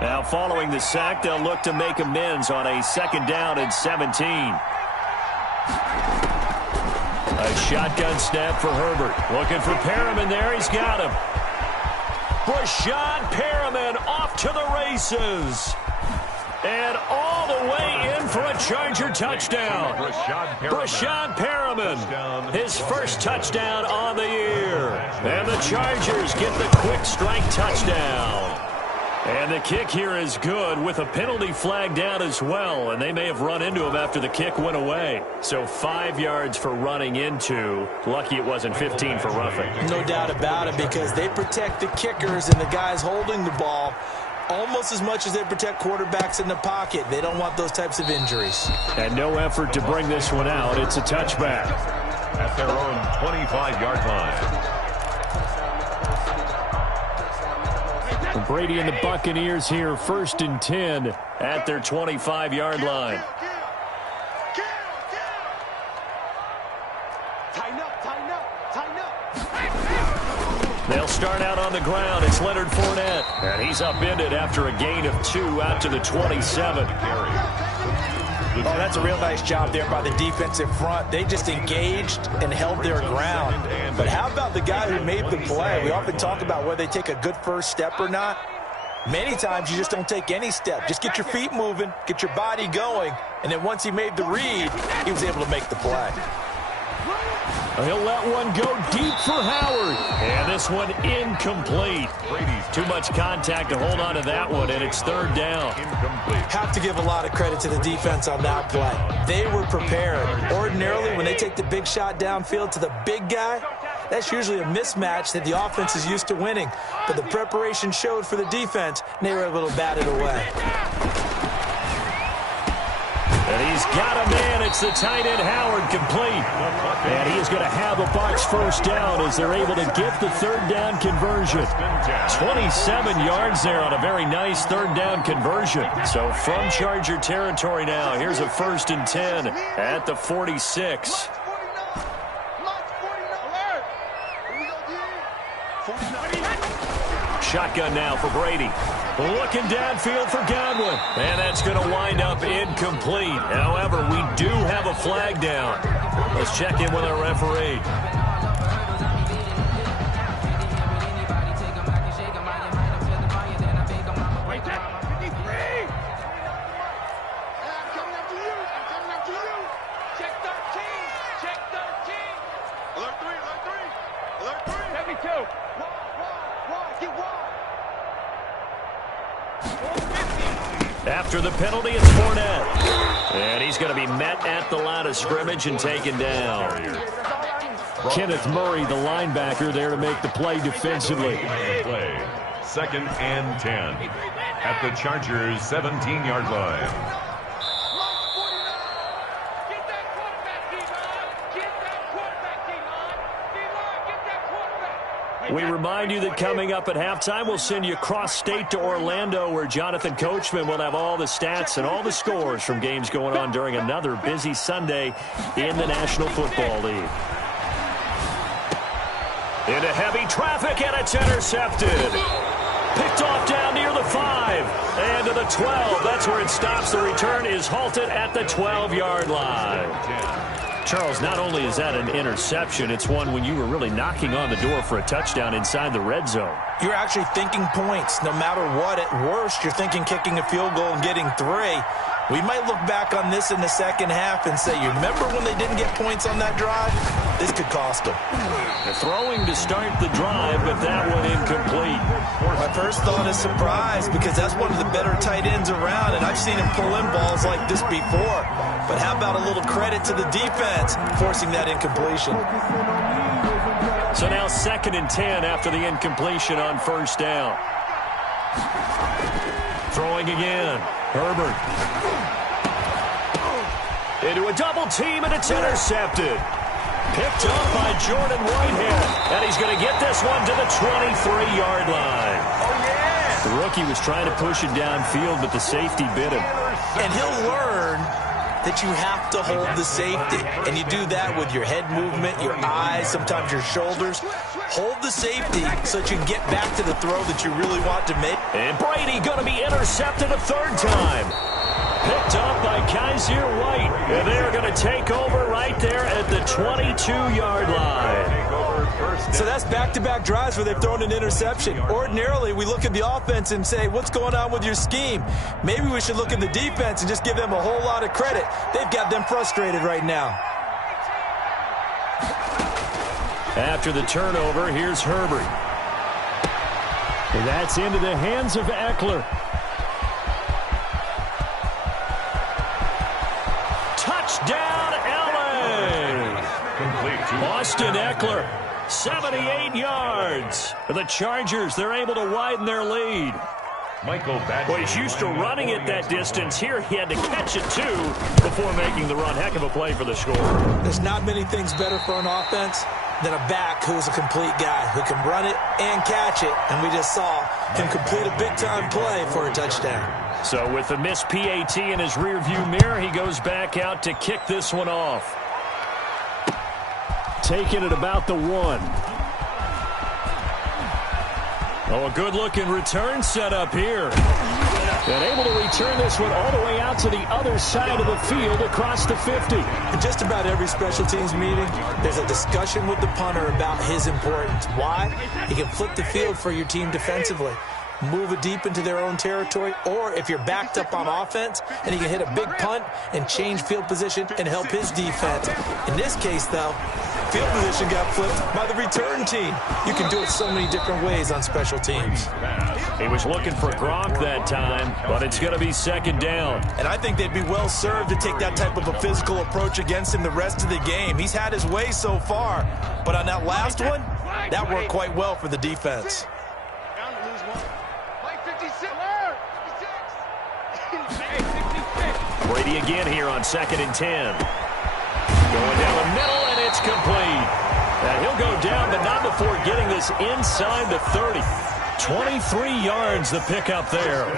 Now, following the sack, they'll look to make amends on a 2nd down and 17. A shotgun snap for Herbert. Looking for Perriman there. He's got him. Brashad Perriman off to the races. And all the way in for a Charger touchdown. Brashad Perriman, his first touchdown on the year. And the Chargers get the quick strike touchdown. And the kick here is good with a penalty flag down as well. And they may have run into him after the kick went away. So 5 yards for running into. Lucky it wasn't 15 for roughing. No doubt about it, because they protect the kickers and the guys holding the ball almost as much as they protect quarterbacks in the pocket. They don't want those types of injuries. And no effort to bring this one out. It's a touchback. At their own 25-yard line. Brady and the Buccaneers here, 1st and 10 at their 25-yard line. They'll start out on the ground. It's Leonard Fournette. And he's upended after a gain of 2 out to the 27. Oh, that's a real nice job there by the defensive front. They just engaged and held their ground. But how about the guy who made the play? We often talk about whether they take a good first step or not. Many times you just don't take any step. Just get your feet moving, get your body going, and then once he made the read, he was able to make the play. He'll let one go deep for Howard. And this one incomplete. Too much contact to hold on to that one, and it's 3rd down. Have to give a lot of credit to the defense on that play. They were prepared. Ordinarily, when they take the big shot downfield to the big guy, that's usually a mismatch that the offense is used to winning. But the preparation showed for the defense, and they were able to bat it away. And he's got a man. It's the tight end, Howard, complete. And he is going to have a Bucs first down as they're able to get the third down conversion. 27 yards there on a very nice third down conversion. So from Charger territory now, here's a 1st and 10 at the 46. Shotgun now for Brady. Looking downfield for Godwin. And that's going to wind up incomplete. However, we do have a flag down. Let's check in with our referee. After the penalty, it's Fournette. And he's going to be met at the line of scrimmage and taken down. Kenneth Murray, the linebacker, there to make the play defensively. Play. 2nd and 10 at the Chargers' 17-yard line. We remind you that coming up at halftime, we'll send you cross-state to Orlando, where Jonathan Coachman will have all the stats and all the scores from games going on during another busy Sunday in the National Football League. Into heavy traffic, and it's intercepted. Picked off down near the 5 and to the 12. That's where it stops. The return is halted at the 12-yard line. Charles, not only is that an interception, it's one when you were really knocking on the door for a touchdown inside the red zone. You're actually thinking points. No matter what, at worst, you're thinking kicking a field goal and getting 3. We might look back on this in the second half and say, you remember when they didn't get points on that drive? This could cost them. They're throwing to start the drive, but that one incomplete. My first thought is surprise, because that's one of the better tight ends around, and I've seen him pull in balls like this before. But how about a little credit to the defense forcing that incompletion? So now 2nd and 10 after the incompletion on first down. Throwing again. Herbert. Into a double team, and it's intercepted. Picked up by Jordan Whitehead. And he's going to get this one to the 23-yard line. Oh, yeah! The rookie was trying to push it downfield, but the safety bit him. And he'll learn that you have to hold the safety. And you do that with your head movement, your eyes, sometimes your shoulders. Hold the safety so that you can get back to the throw that you really want to make. And Brady going to be intercepted a 3rd time. Picked up by Kaiser White. And they're going to take over right there at the 22-yard line. So that's back-to-back drives where they've thrown an interception. Ordinarily, we look at the offense and say, what's going on with your scheme? Maybe we should look at the defense and just give them a whole lot of credit. They've got them frustrated right now. After the turnover, here's Herbert. And that's into the hands of Eckler. Touchdown, L.A. Austin Eckler, 78 yards. For the Chargers, they're able to widen their lead. Well, he's used to running it that distance. Here he had to catch it, too, before making the run. Heck of a play for the score. There's not many things better for an offense than a back who's a complete guy, who can run it and catch it. And we just saw him complete a big-time play for a touchdown. So with the missed PAT in his rearview mirror, he goes back out to kick this one off. Taking it about the 1. Oh, a good-looking return set up here. And able to return this one all the way out to the other side of the field across the 50. In just about every special teams meeting, there's a discussion with the punter about his importance. Why? He can flip the field for your team defensively, move it deep into their own territory, or if you're backed up on offense, and he can hit a big punt and change field position and help his defense. In this case, though, field position got flipped by the return team. You can do it so many different ways on special teams. He was looking for Gronk that time, but it's going to be 2nd down. And I think they'd be well served to take that type of a physical approach against him the rest of the game. He's had his way so far, but on that last one, that worked quite well for the defense. Brady again here on 2nd and 10. Going down the middle, and it's complete. And he'll go down, but not before getting this inside the 30. 23 yards the pickup there. 10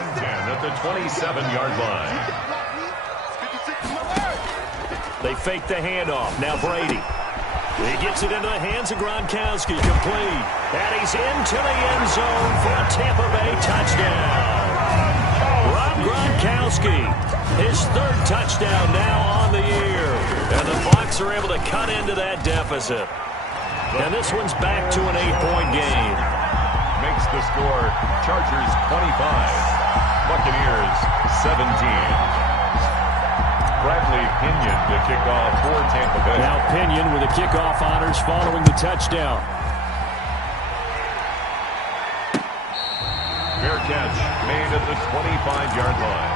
at the 27-yard line. They fake the handoff. Now Brady. He gets it into the hands of Gronkowski. Complete. And he's into the end zone for a Tampa Bay touchdown. Rob Gronkowski, his 3rd touchdown now on the year. And the Bucs are able to cut into that deficit. And this one's back to an 8-point game. Makes the score Chargers 25, Buccaneers 17. Bradley Pinion to kick off for Tampa Bay. Now Pinion with the kickoff honors following the touchdown. Fair catch made at the 25-yard line.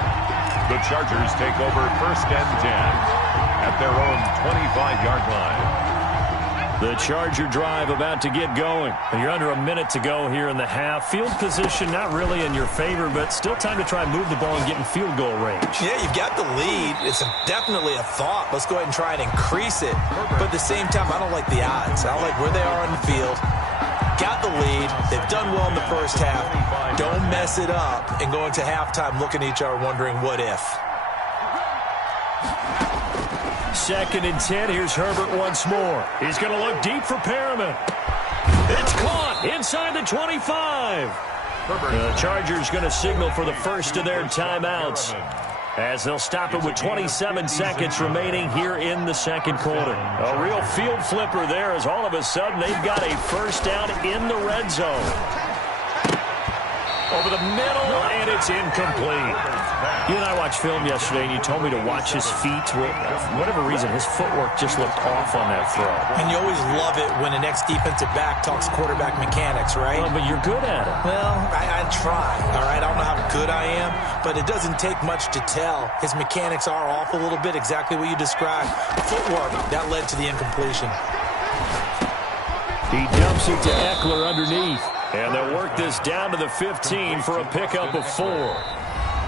The Chargers take over 1st and 10 at their own 25-yard line. The Charger drive about to get going. You're under a minute to go here in the half. Field position not really in your favor, but still time to try and move the ball and get in field goal range. Yeah, you've got the lead. It's definitely a thought. Let's go ahead and try and increase it. But at the same time, I don't like the odds. I don't like where they are on the field. Got the lead. They've done well in the first half. Don't mess it up and go into halftime looking at each other wondering what if. 2nd and 10. Here's Herbert once more. He's going to look deep for Perriman. It's caught inside the 25. The Chargers going to signal for the first of their timeouts as they'll stop it with 27 seconds remaining here in the 2nd quarter. A real field flipper there as all of a sudden they've got a first down in the red zone. Over the middle, and it's incomplete. You and I watched film yesterday, and you told me to watch his feet. For whatever reason, his footwork just looked off on that throw. And you always love it when an ex-defensive back talks quarterback mechanics, right? Well, but you're good at it. Well, I try, all right? I don't know how good I am, but it doesn't take much to tell. His mechanics are off a little bit, exactly what you described. Footwork, that led to the incompletion. He dumps it to Eckler underneath. And they'll work this down to the 15 for a pickup of 4.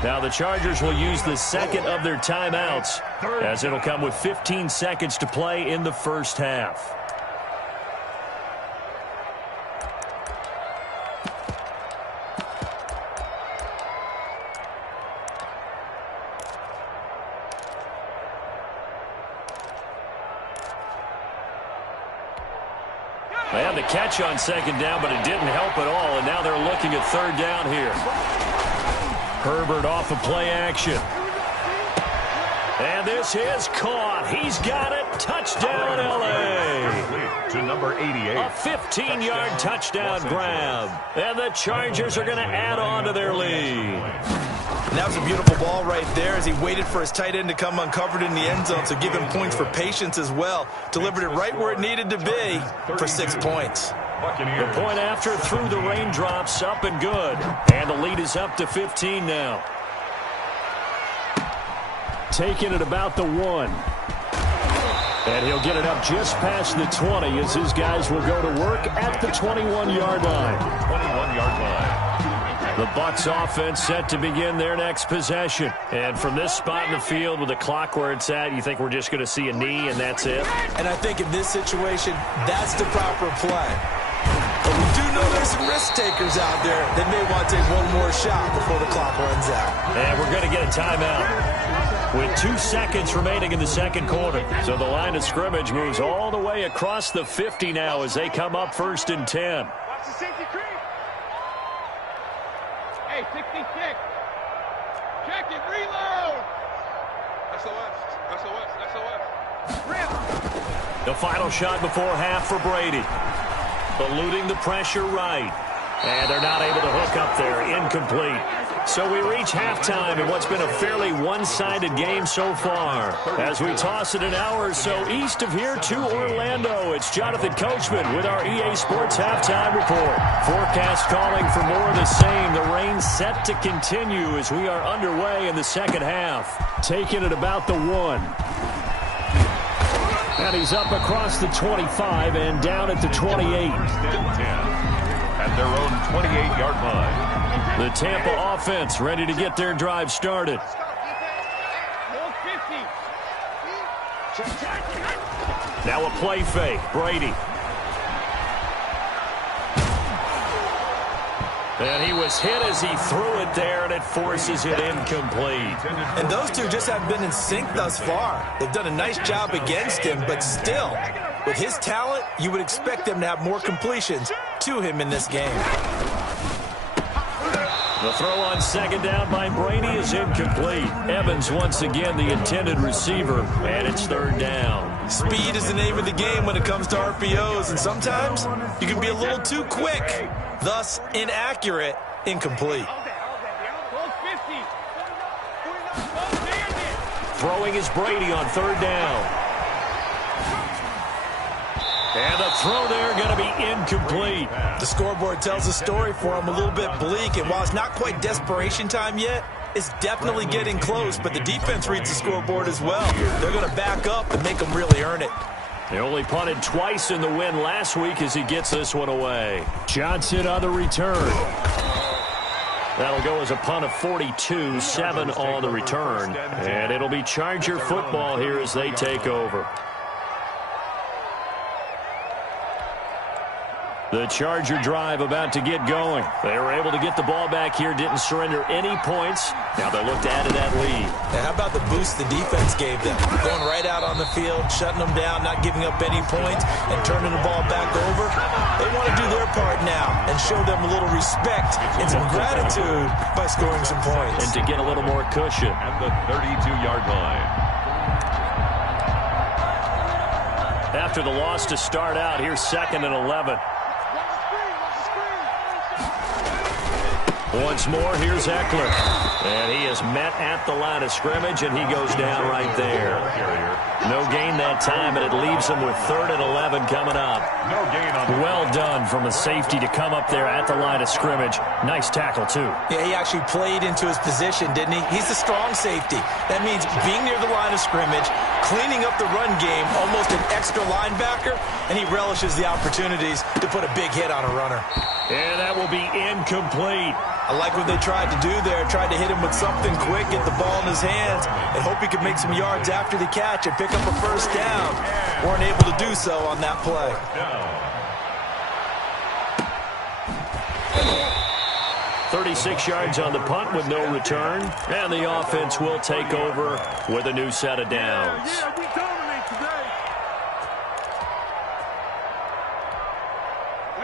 Now the Chargers will use the 2nd of their timeouts as it'll come with 15 seconds to play in the first half. They had the catch on 2nd down, but it didn't help at all, and now they're looking at 3rd down here. Herbert off of play action. And this is caught. He's got it. Touchdown, L.A. To number 88. A 15-yard touchdown grab. And the Chargers are going to add on to their lead. And that was a beautiful ball right there as he waited for his tight end to come uncovered in the end zone, so give him points for patience as well. Delivered it right where it needed to be for 6 points. The point after through the raindrops, up and good. And the lead is up to 15 now. Taking it about the 1. And he'll get it up just past the 20 as his guys will go to work at the 21-yard line. 21-yard line. The Bucs offense set to begin their next possession. And from this spot in the field with the clock where it's at, you think we're just going to see a knee and that's it? And I think in this situation, that's the proper play. But we do know there's some risk takers out there that may want to take one more shot before the clock runs out. And we're going to get a timeout with 2 seconds remaining in the 2nd quarter. So the line of scrimmage moves all the way across the 50 now as they come up 1st and 10. Watch the safety creep. Hey, 66. Check it, reload. SOS. Rip. The final shot before half for Brady. Eluding the pressure right. And they're not able to hook up there. Incomplete. So we reach halftime in what's been a fairly one-sided game so far. As we toss it an hour or so east of here to Orlando, it's Jonathan Coachman with our EA Sports Halftime Report. Forecast calling for more of the same. The rain set to continue as we are underway in the 2nd half. Taking it about the 1. And he's up across the 25 and down at the 28. At their own 28-yard line. The Tampa offense ready to get their drive started. Now a play fake. Brady. And he was hit as he threw it there, and it forces it incomplete. And those two just haven't been in sync thus far. They've done a nice job against him, but still, with his talent, you would expect them to have more completions to him in this game. The throw on second down by Brady is incomplete. Evans once again the intended receiver, and it's third down. Speed is the name of the game when it comes to RPOs, and sometimes you can be a little too quick, thus inaccurate, incomplete. Throwing is Brady on third down. And the throw there going to be incomplete. The scoreboard tells a story for him a little bit bleak, and while it's not quite desperation time yet, it's definitely getting close, but the defense reads the scoreboard as well. They're going to back up and make them really earn it. They only punted twice in the win last week as he gets this one away. Johnson on the return. That'll go as a punt of 42, 7 on the return. And it'll be Charger football here as they take over. The Charger drive about to get going. They were able to get the ball back here, didn't surrender any points. Now they look to add to that lead. Now how about the boost the defense gave them? Going right out on the field, shutting them down, not giving up any points, and turning the ball back over. They want to do their part now and show them a little respect and some gratitude by scoring some points. And to get a little more cushion. At the 32-yard line. After the loss to start out, here's 2nd and 11. Once more, here's Eckler. And he is met at the line of scrimmage, and he goes down right there. No gain that time, and it leaves him with 3rd and 11 coming up. No gain on. Well done from a safety to come up there at the line of scrimmage. Nice tackle, too. Yeah, he actually played into his position, didn't he? He's the strong safety. That means being near the line of scrimmage, cleaning up the run game, almost an extra linebacker, and he relishes the opportunities to put a big hit on a runner. And that will be incomplete. I like what they tried to do there. Tried to hit him with something quick, get the ball in his hands, and hope he could make some yards after the catch and pick up a first down. Weren't able to do so on that play. 36 yards on the punt with no return. And the offense will take over with a new set of downs. We dominate today.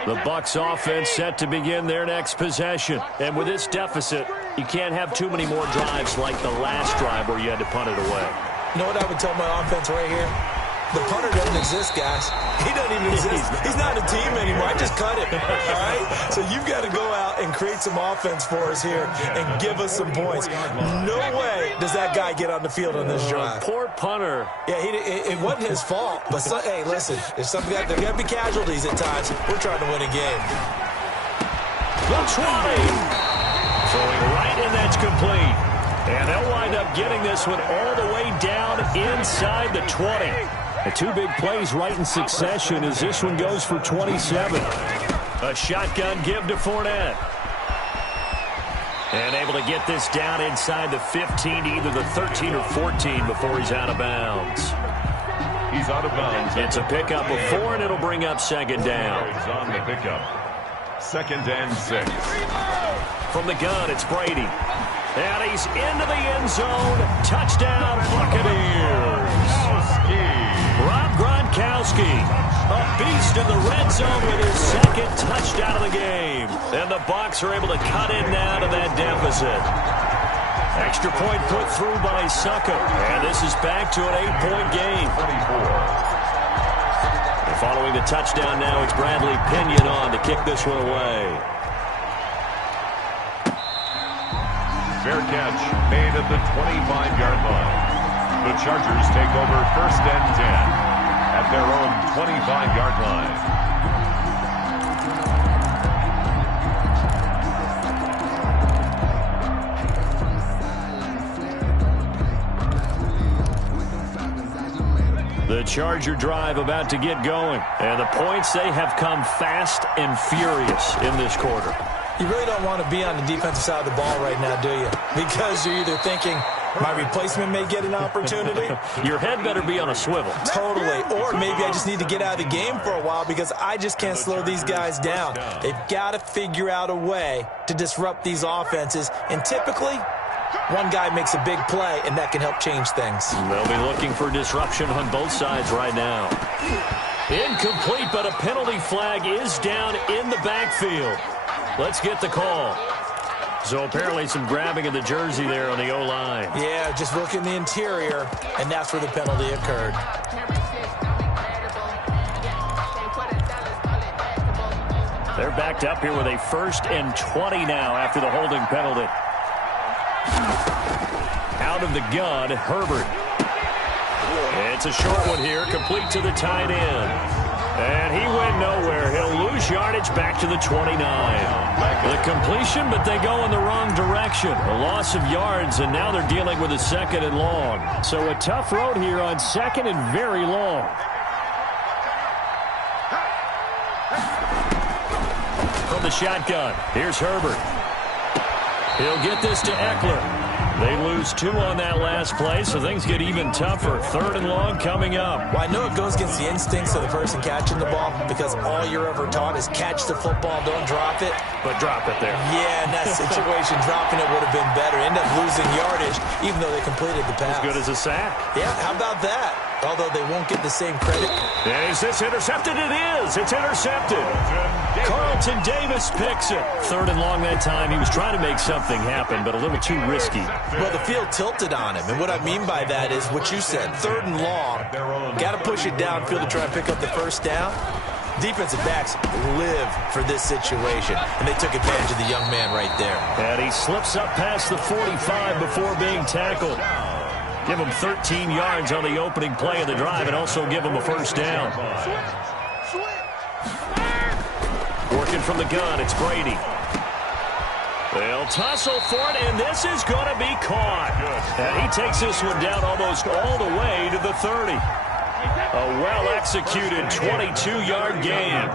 The Bucs offense set to begin their next possession. And with this deficit, you can't have too many more drives like the last drive where you had to punt it away. You know what I would tell my offense right here? The punter doesn't exist, guys. He doesn't even exist. He's not a team anymore. I just cut him. All right? So you've got to go out and create some offense for us here and give us some points. No way does that guy get on the field on this drive. Poor punter. Yeah, it wasn't his fault. But, hey, listen, there's got to be casualties at times. We're trying to win a game. The 20. Throwing right, and that's complete. And they'll wind up getting this one all the way down inside the 20. The two big plays right in succession as this one goes for 27. A shotgun give to Fournette. And able to get this down inside the 15 to either the 13 or 14 before he's out of bounds. He's out of bounds. It's a pickup of 4, and it'll bring up 2nd down. He's on the pickup. 2nd and 6. From the gun, it's Brady. And he's into the end zone. Touchdown, Buccaneers. Rob Gronkowski, a beast in the red zone with his 2nd touchdown of the game. And the Bucs are able to cut in now to that deficit. Extra point put through by Succo. And this is back to an 8-point game. 24. Following the touchdown now, it's Bradley Pinion on to kick this one away. Fair catch made at the 25-yard line. The Chargers take over 1st and 10 at their own 25-yard line. The Charger drive about to get going. And the points, they have come fast and furious in this quarter. You really don't want to be on the defensive side of the ball right now, do you? Because you're either thinking, My replacement may get an opportunity. Your head better be on a swivel. Totally. Or maybe I just need to get out of the game for a while because I just can't slow these guys down. They've got to figure out a way to disrupt these offenses. And typically, one guy makes a big play, and that can help change things. They'll be looking for disruption on both sides right now. Incomplete, but a penalty flag is down in the backfield. Let's get the call. So apparently some grabbing of the jersey there on the O-line. Yeah, just look in the interior, and that's where the penalty occurred. They're backed up here with a 1st and 20 now after the holding penalty. Out of the gun, Herbert. It's a short one here, complete to the tight end. And he went nowhere. He'll lose yardage back to the 29. The completion, but they go in the wrong direction. A loss of yards, and now they're dealing with a 2nd and long. So a tough road here on 2nd and very long. From the shotgun, here's Herbert. He'll get this to Eckler. They lose 2 on that last play, so things get even tougher. 3rd and long coming up. Well, I know it goes against the instincts of the person catching the ball because all you're ever taught is catch the football, don't drop it. But drop it there. Yeah, in that situation, dropping it would have been better. End up losing yardage, even though they completed the pass. As good as a sack. Yeah, how about that? Although they won't get the same credit. And is this intercepted? It is. It's intercepted. Carlton Davis picks it. 3rd and long that time. He was trying to make something happen, but a little too risky. Well, the field tilted on him, and what I mean by that is what you said. 3rd and long. Got to push it downfield to try and pick up the 1st down. Defensive backs live for this situation, and they took advantage of the young man right there. And he slips up past the 45 before being tackled. Give him 13 yards on the opening play of the drive and also give him a 1st down. Working from the gun, it's Brady. They'll tussle for it, and this is going to be caught. And he takes this one down almost all the way to the 30. A well-executed 22-yard gain.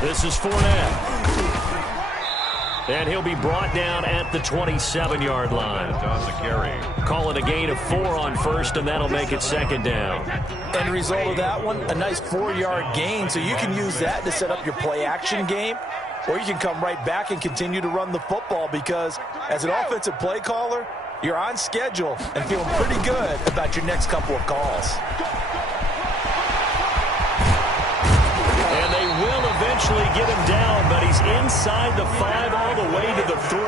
This is Fournette. And he'll be brought down at the 27-yard line. Call it a gain of 4 on 1st, and that'll make it 2nd down. End result of that one, a nice 4-yard gain, so you can use that to set up your play-action game, or you can come right back and continue to run the football because as an offensive play caller, you're on schedule and feeling pretty good about your next couple of calls. And they will eventually get him down, but he's inside the 5 all the way to the 3.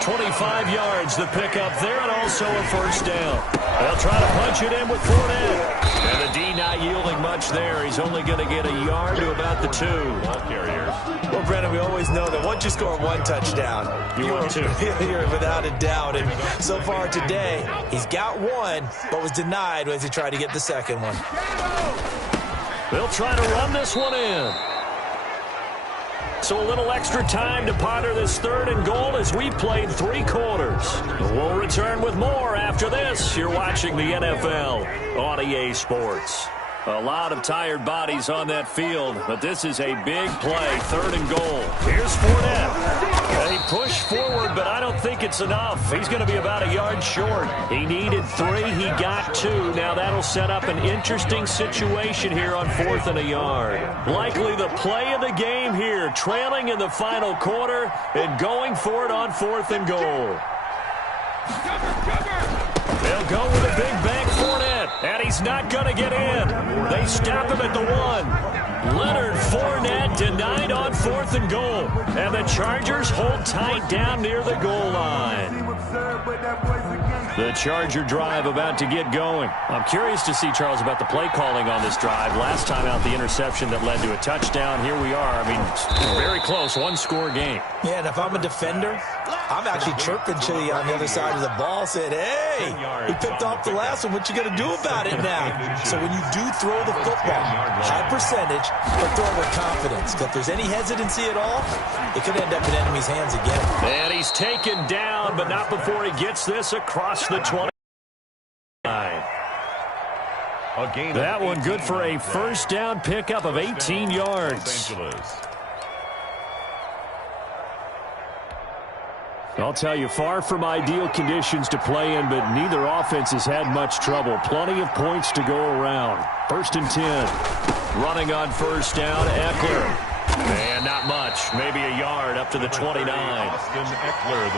25 yards the pickup there, and also a 1st down. They'll try to punch it in with Fournette. And the D not yielding much there. He's only going to get a yard to about the 2. Ball carriers. Well, Brennan, we always know that once you score 1 touchdown, you're without a doubt. And so far today, he's got 1, but was denied as he tried to get the 2nd one. They'll try to run this one in. So a little extra time to ponder this 3rd and goal as we played 3 quarters. We'll return with more after this. You're watching the NFL on EA Sports. A lot of tired bodies on that field, but this is a big play, 3rd and goal. Here's Fournette. They push forward, but I don't think it's enough. He's going to be about a yard short. He needed 3. He got 2. Now that'll set up an interesting situation here on 4th and a yard. Likely the play of the game here, trailing in the final quarter and going for it on 4th and goal. They'll go with a big bank Fournette, and he's not going to get in. They stop him at the 1. Leonard Fournette denied on 4th and goal, and the Chargers hold tight down near the goal line. The Charger drive about to get going. I'm curious to see, Charles, about the play calling on this drive. Last time out, the interception that led to a touchdown. Here we are. I mean, very close, 1-score game. Yeah, and if I'm a defender, I'm actually chirping Chili on the other side of the ball, saying, hey, we picked off the last one. What you going to do about it now? So when you do throw the football, high percentage, but throw it with confidence. If there's any hesitancy at all, it could end up in enemy's hands again. And he's taken down, but not before he gets this across the 20. That one good for a 1st down pickup of 18 yards. I'll tell you, far from ideal conditions to play in, but neither offense has had much trouble. Plenty of points to go around. 1st and 10. Running on first down, Eckler. And not much. Maybe a yard up to the 29.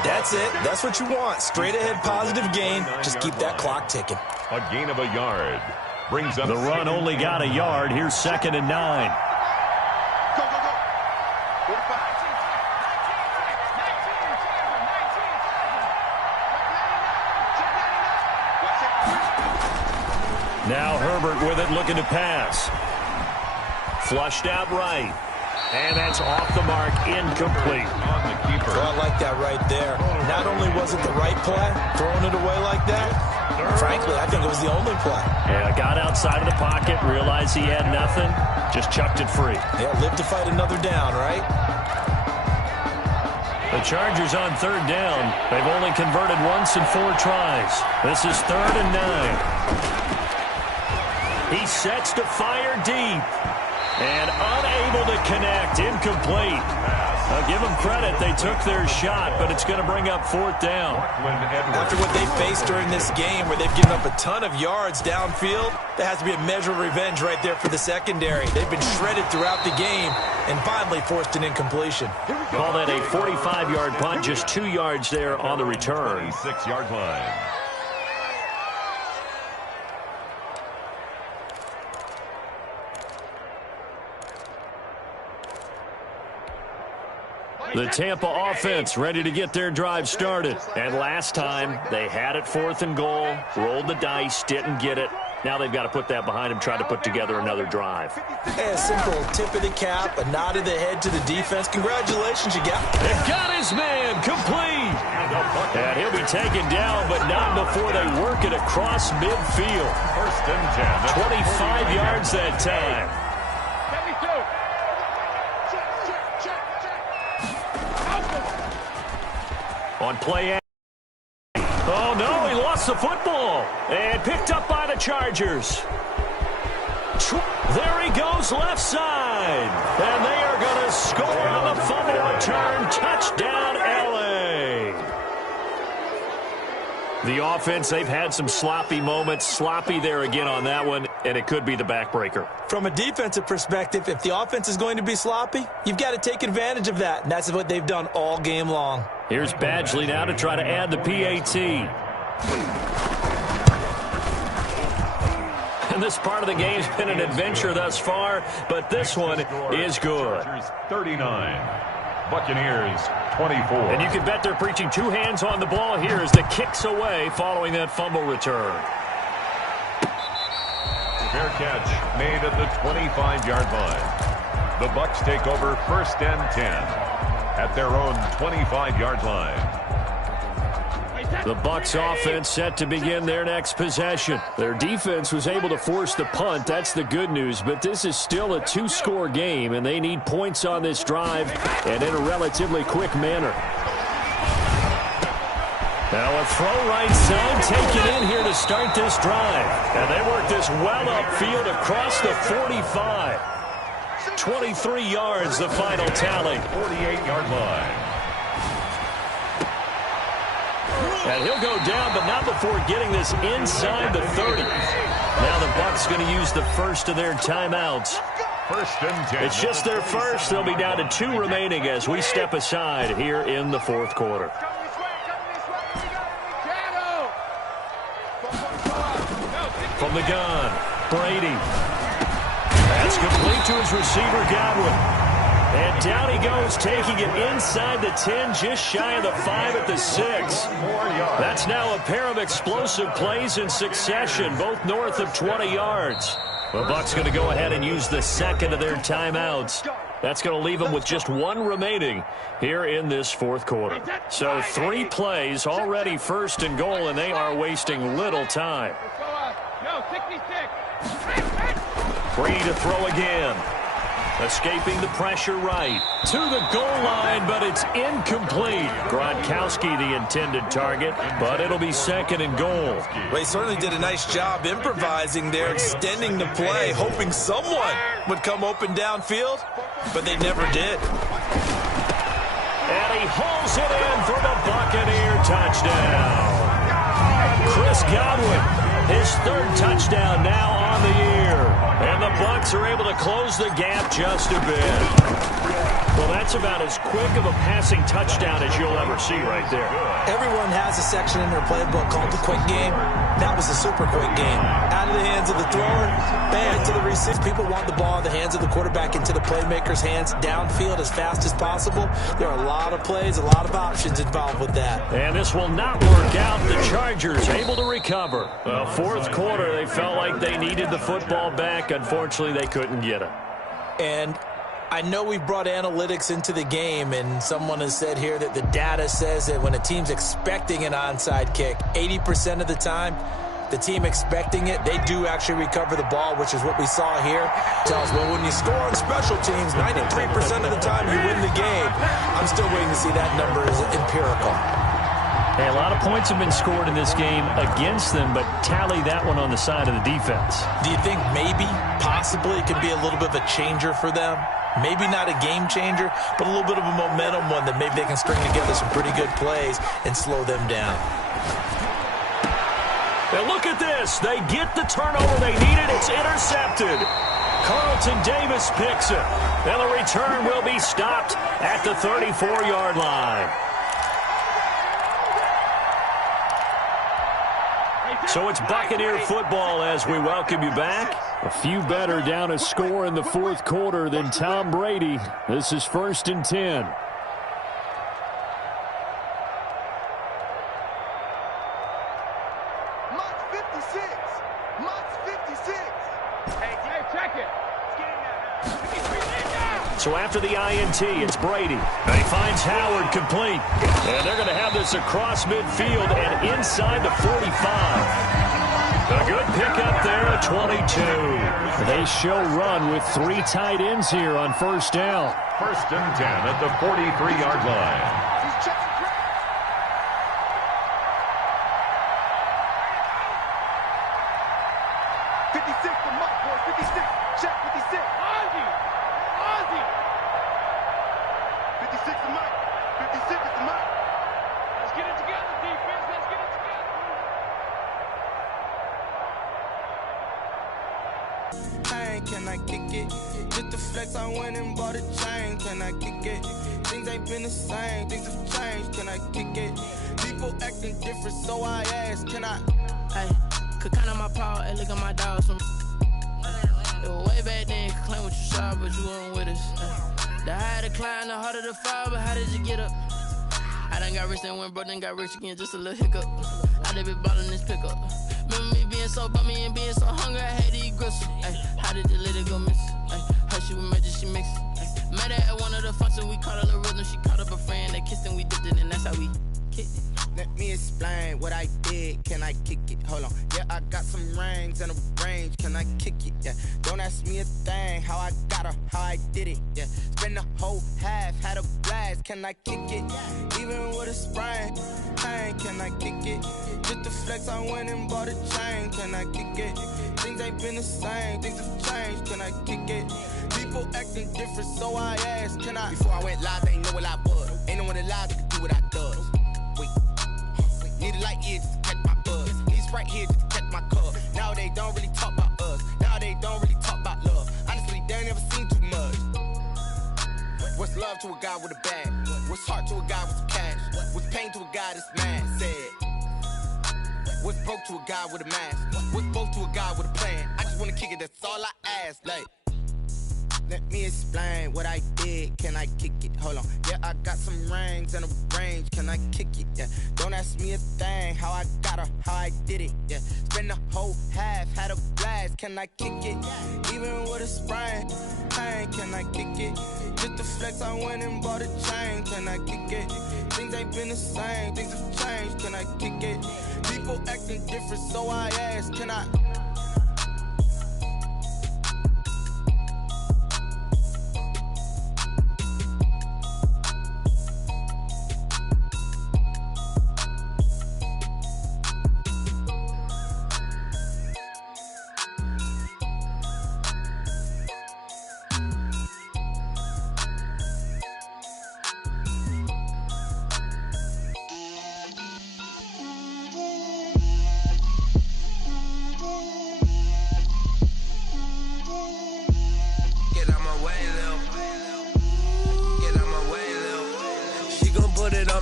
That's it. That's what you want. Straight ahead positive gain. Just keep that clock ticking. A gain of a yard. Brings up the run only got a yard. Here's 2nd and 9. Now Herbert with it, looking to pass. Flushed out right. And that's off the mark, incomplete. On the keeper. Oh, I like that right there. Not only was it the right play, throwing it away like that, frankly, I think it was the only play. Yeah, got outside of the pocket, realized he had nothing, just chucked it free. Yeah, live to fight another down, right? The Chargers on 3rd down. They've only converted once in 4 tries. This is 3rd and 9. He sets to fire deep. And unable to connect, incomplete. I'll give them credit, they took their shot, but it's going to bring up 4th down. After what they faced during this game, where they've given up a ton of yards downfield, there has to be a measure of revenge right there for the secondary. They've been shredded throughout the game and finally forced an incompletion. Call that a 45-yard punt, just 2 yards there on the return. 26-yard line. The Tampa offense ready to get their drive started. And last time, they had it 4th and goal, rolled the dice, didn't get it. Now they've got to put that behind them, try to put together another drive. A simple tip of the cap, a nod of the head to the defense. Congratulations, you got it. They've got his man, complete. And he'll be taken down, but not before they work it across midfield. 1st and 10. 25 yards that time. On play. Oh, no, he lost the football. And picked up by the Chargers. There he goes, left side. And they are going to score on the fumble return. Touchdown, L.A. The offense, they've had some sloppy moments. Sloppy there again on that one, and it could be the backbreaker. From a defensive perspective, if the offense is going to be sloppy, you've got to take advantage of that, and that's what they've done all game long. Here's Badgley now to try to add the PAT. And this part of the game's been an adventure thus far, but this one is good. 39. Buccaneers 24. And you can bet they're preaching 2 hands on the ball here as the kick's away following that fumble return. Fair catch made at the 25-yard line. The Bucs take over 1st and 10 at their own 25-yard line. The Bucs offense set to begin their next possession. Their defense was able to force the punt. That's the good news, but this is still a 2-score game, and they need points on this drive and in a relatively quick manner. Now a throw right side taken in here to start this drive. And they work this well upfield across the 45. 23 yards, the final tally. 48-yard line. And he'll go down, but not before getting this inside the 30. Now the Bucs going to use the first of their timeouts. 1st and 10. It's just their first. They'll be down to 2 remaining as we step aside here in the 4th quarter. From the gun, Brady. That's complete to his receiver, Godwin. And down he goes, taking it inside the 10, just shy of the 5 at the 6. That's now a pair of explosive plays in succession, both north of 20 yards. The Bucs going to go ahead and use the second of their timeouts. That's going to leave them with just 1 remaining here in this 4th quarter. So 3 plays, already 1st and goal, and they are wasting little time. Free to throw again. Escaping the pressure right. To the goal line, but it's incomplete. Gronkowski the intended target, but it'll be 2nd and goal. Well, he certainly did a nice job improvising there, extending the play, hoping someone would come open downfield, but they never did. And he hauls it in for the Buccaneer touchdown. Chris Godwin, his third touchdown now on the year. And the Bucs are able to close the gap just a bit. Well, that's about as quick of a passing touchdown as you'll ever see right there. Everyone has a section in their playbook called the quick game. That was a super quick game. Out of the hands of the thrower, bam, to the receiver. People want the ball in the hands of the quarterback into the playmaker's hands, downfield as fast as possible. There are a lot of plays, a lot of options involved with that. And this will not work out. The Chargers able to recover. Fourth quarter, they felt like they needed the football back. Unfortunately, they couldn't get it. And I know we brought analytics into the game, and someone has said here that the data says that when a team's expecting an onside kick, 80% of the time, the team expecting it, they do actually recover the ball, which is what we saw here. Tells, well, when you score on special teams, 93% of the time you win the game. I'm still waiting to see that number is empirical. Hey, a lot of points have been scored in this game against them, but tally that one on the side of the defense. Do you think maybe, possibly, it could be a little bit of a changer for them? Maybe not a game changer, but a little bit of a momentum one that maybe they can string together some pretty good plays and slow them down. Now look at this. They get the turnover they needed. It's intercepted. Carlton Davis picks it. And the return will be stopped at the 34-yard line. So it's Buccaneer football as we welcome you back. A few better down a score in the fourth quarter than Tom Brady. This is 1st and 10. So after the INT, it's Brady. And he finds Howard complete. And they're going to have this across midfield and inside the 45. A good pickup there at 22. They show run with 3 tight ends here on first down. 1st and 10 at the 43-yard line. Can I kick it? Just the flex, I went and bought a chain. Can I kick it? Things ain't been the same, things have changed. Can I kick it? People acting different, so I asked, can I? Hey, could count on my power, and look at my dogs from. It was way back then, could claim what you saw, but you weren't with us. The higher the climb, the harder the fall, but how did you get up? I done got rich and went broke, then got rich again, just a little hiccup. I done been ballin' this pickup. Remember me being so bummy and being so hungry, I had to eat gristle. Ay, how did the little go miss? Ay, her she was magic, she mixed. Ay, met her at one of the functions, we caught her the rhythm. She caught up a friend, they kissed and we dipped it, and that's how we kicked it. Let me explain what I did. Can I kick it? Hold on. Yeah, I got some rings and a range. Can I kick it? Yeah. Don't ask me a thing. How I got her, how I did it. Yeah. Spend the whole half, had a blast. Can I kick it? Even with a sprain. Hey, can I kick it? Just the flex, I went and bought a chain. Can I kick it? Things ain't been the same. Things have changed. Can I kick it? People acting different, so I asked, can I? Before I went live, they ain't know what I was. Ain't no one alive that could do what I does. Need a light here just to catch my buzz. Need Sprite here just to catch my cup. Now they don't really talk about us. Now they don't really talk about love. Honestly, they ain't never seen too much. What's love to a guy with a bag? What's heart to a guy with some cash? What's pain to a guy that's mad? Said. What's broke to a guy with a mask? What's both to a guy with a plan? I just wanna kick it, that's all I ask. Like, let me explain what I did. Can I kick it? Hold on. Yeah, I got some rings and a range. Can I kick it? Yeah. Don't ask me a thing. How I got her, how I did it. Yeah. Spend the whole half, had a blast. Can I kick it? Even with a sprain. Hey, can I kick it? Just the flex, I went and bought a chain. Can I kick it? Things ain't been the same. Things have changed. Can I kick it? People acting different, so I asked, can I?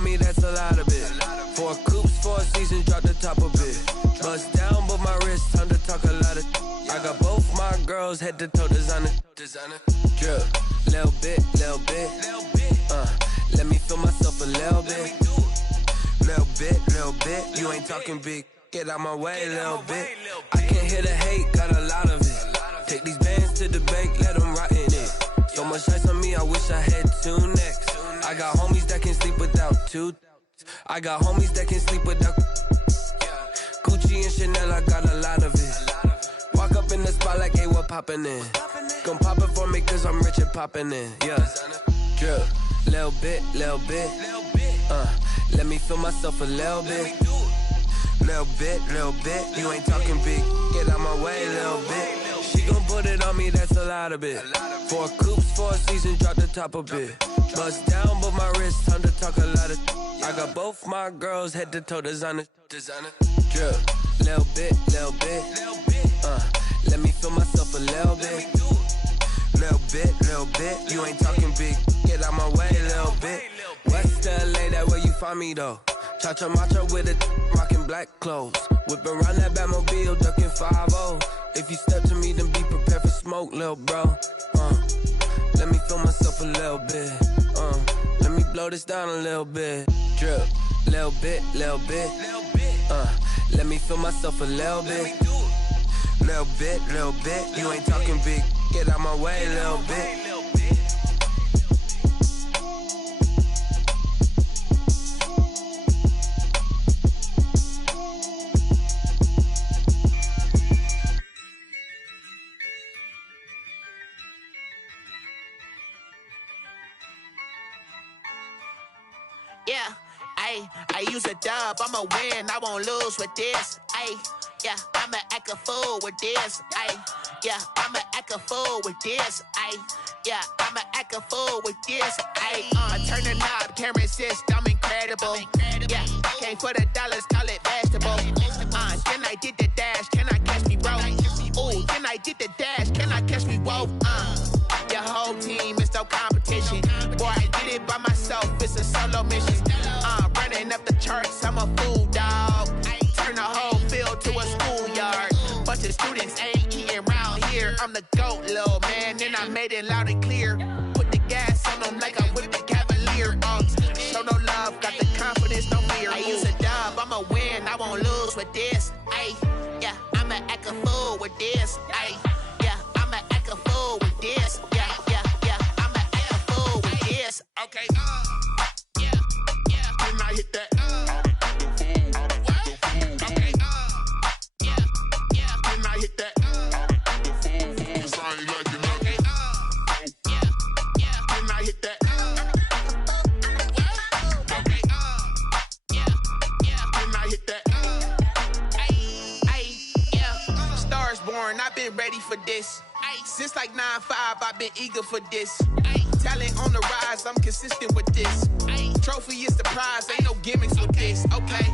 me, that's a lot of it. 4 coops, 4 seasons, drop the top a bit. Bust down, but my wrist, time to talk a lot of. I got both my girls head to toe designer. Drip, little bit. Let me feel myself a little bit. Little bit. You ain't talking big. Get out my way, little bit. I can't hear the hate, got a lot of it. Take these bands to the bank, let them rot in it. So much ice on me, I wish I had 2 necks. I got homies that can sleep without 2. I got homies that can sleep without. Gucci and Chanel, I got a lot of it. Walk up in the spot like, hey, what poppin' in? Gon' pop it for me cause I'm rich and poppin' in. Yeah, drip, little bit. Let me feel myself a little bit. Little bit. You ain't talking big. Get out my way, little bit. She gon' put it on me, that's a lot of it. 4 coops, 4 seasons, drop the top a bit. Bust down, but my wrist, time to talk a lot of. I got both my girls head to toe designer. Drip, little bit. Let me feel myself a little bit. Little bit. You ain't talking big. Get out my way, little bit. West LA, that where you find me though. Cha-cha macho with it, rockin' black clothes. Whippin' around that Batmobile, duckin' 5-0. If you step to me, then be prepared for smoke, lil' bro. Let me feel myself a little bit. Let me blow this down a little bit. Drip, little bit. Let me feel myself a little bit. Little bit. You ain't talking big. Get out my way, little bit. Yeah, I use a dub, I'ma win, I won't lose with this. Yeah, I'ma act a fool with this. Yeah, I'ma act a fool with this. Yeah, I'ma act a fool with this. I turn the knob, can't resist, I'm incredible. Yeah, came for the dollars, call it vegetable. Then I did the dash, can I catch me, bro? Ooh, then I did the dash, can I catch me, whoa? Your whole team is no competition. Boy, I did it by myself, it's a solo mission. Running up the charts, I'm a fool, dog. Turn the whole field to a schoolyard. Bunch of students ain't eating round here. I'm the GOAT, little man, and I made it loud and clear. Put the gas on them like I'm with the Cavalier. Show no love, got the confidence, no fear. I use a dub, I'ma win, I won't lose with this. Yeah, I'ma act a fool with this. Yeah, I'ma act a fool with this. Yeah, I'ma act a fool with this. Okay, yeah, then I hit that. I've been ready for this. Since like 9-5, I've been eager for this. Talent on the rise, I'm consistent with this. Trophy is the prize, ain't no gimmicks with this. Okay,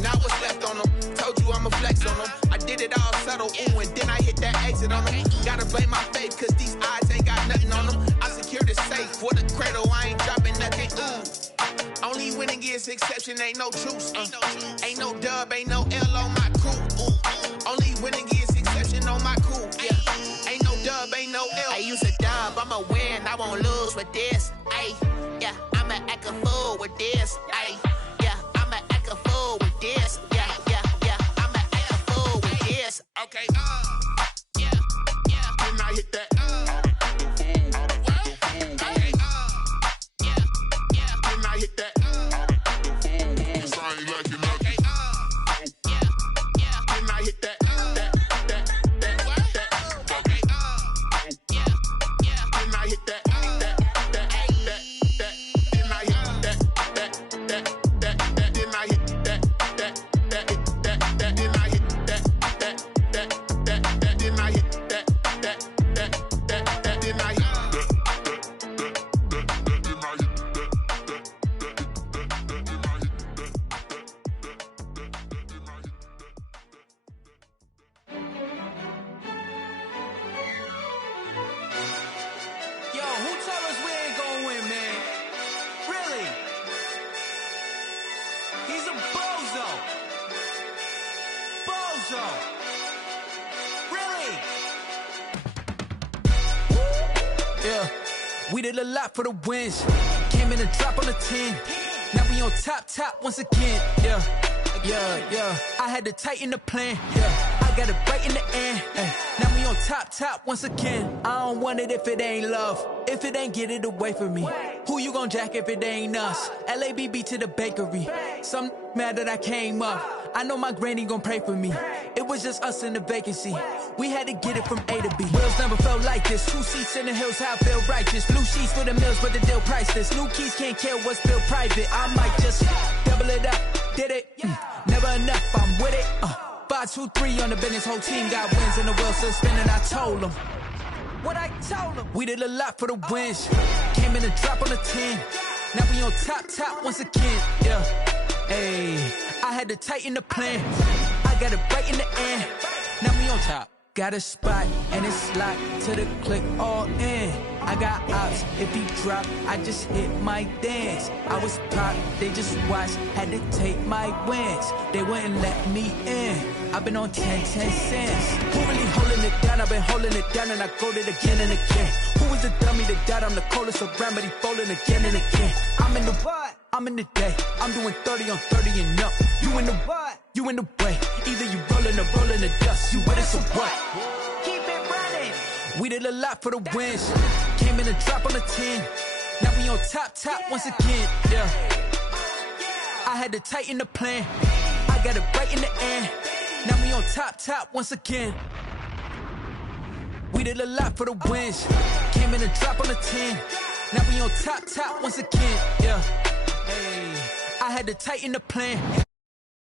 now what's left on them? Told you I'ma flex on them. I did it all subtle, ooh, and then I hit that exit on them. Gotta blame my faith, cause these odds ain't got nothing on them. I secured the safe for the cradle, I ain't dropping nothing, ooh. Only winning is exception, ain't no truce. Ain't no dub, ain't no L on my crew. Only winning is exception on my crew. Yeah, ain't no dub, ain't no L. I use a dub, I'ma win, I won't lose with this. Yeah, I'ma act a fool with this. Yeah, I'ma act a fool with this. Yeah, I'ma act a fool with this. Okay, yeah, then I hit that. Okay, yeah, then I hit that. We did a lot for the wins. Came in and drop on the 10. Now we on top once again. Yeah. I had to tighten the plan. Yeah. I got it right in the end. Now we on top once again. I don't want it if it ain't love. If it ain't, get it away from me. Who you gon' jack if it ain't us? LABB to the bakery. Some mad that I came up. I know my granny gon' pray for me. It was just us in the vacancy. We had to get it from A to B. Wheels never felt like this. 2 seats in the hills, how I feel righteous. Blue sheets for the mills, but the deal priceless. New keys can't kill what's built private. I might just double it up. Did it? Never enough, I'm with it. 5, 2, 3 on the business. Whole team got wins and the wheels still spinning. I told them what I told them. We did a lot for the wins. Came in and drop on the 10. Now we on top once again. Yeah. Hey, I had to tighten the plan. I got it right in the end. Now we on top. Got a spot and it's locked to the click all in. I got ops, if he drop, I just hit my dance. I was pop, they just watched, had to take my wins. They wouldn't let me in. I've been on 10 cents. Who really holding it down? I've been holding it down and I go it again and again. Who was the dummy that died? I'm the coldest around, but he falling again and again. I'm in the what? I'm in the day. I'm doing 30 on 30 and up. You in the what? You in the way. Either you rolling or rolling the dust. You with us or what? Keep it running. We did a lot for the wins. Came in and drop on the 10. Now we on top once again. Yeah. I had to tighten the plan. I got it right in the end. Now we on top once again. We did a lot for the wins. Came in and drop on the 10. Now we on top once again. Yeah. Hey, I had to tighten the plan.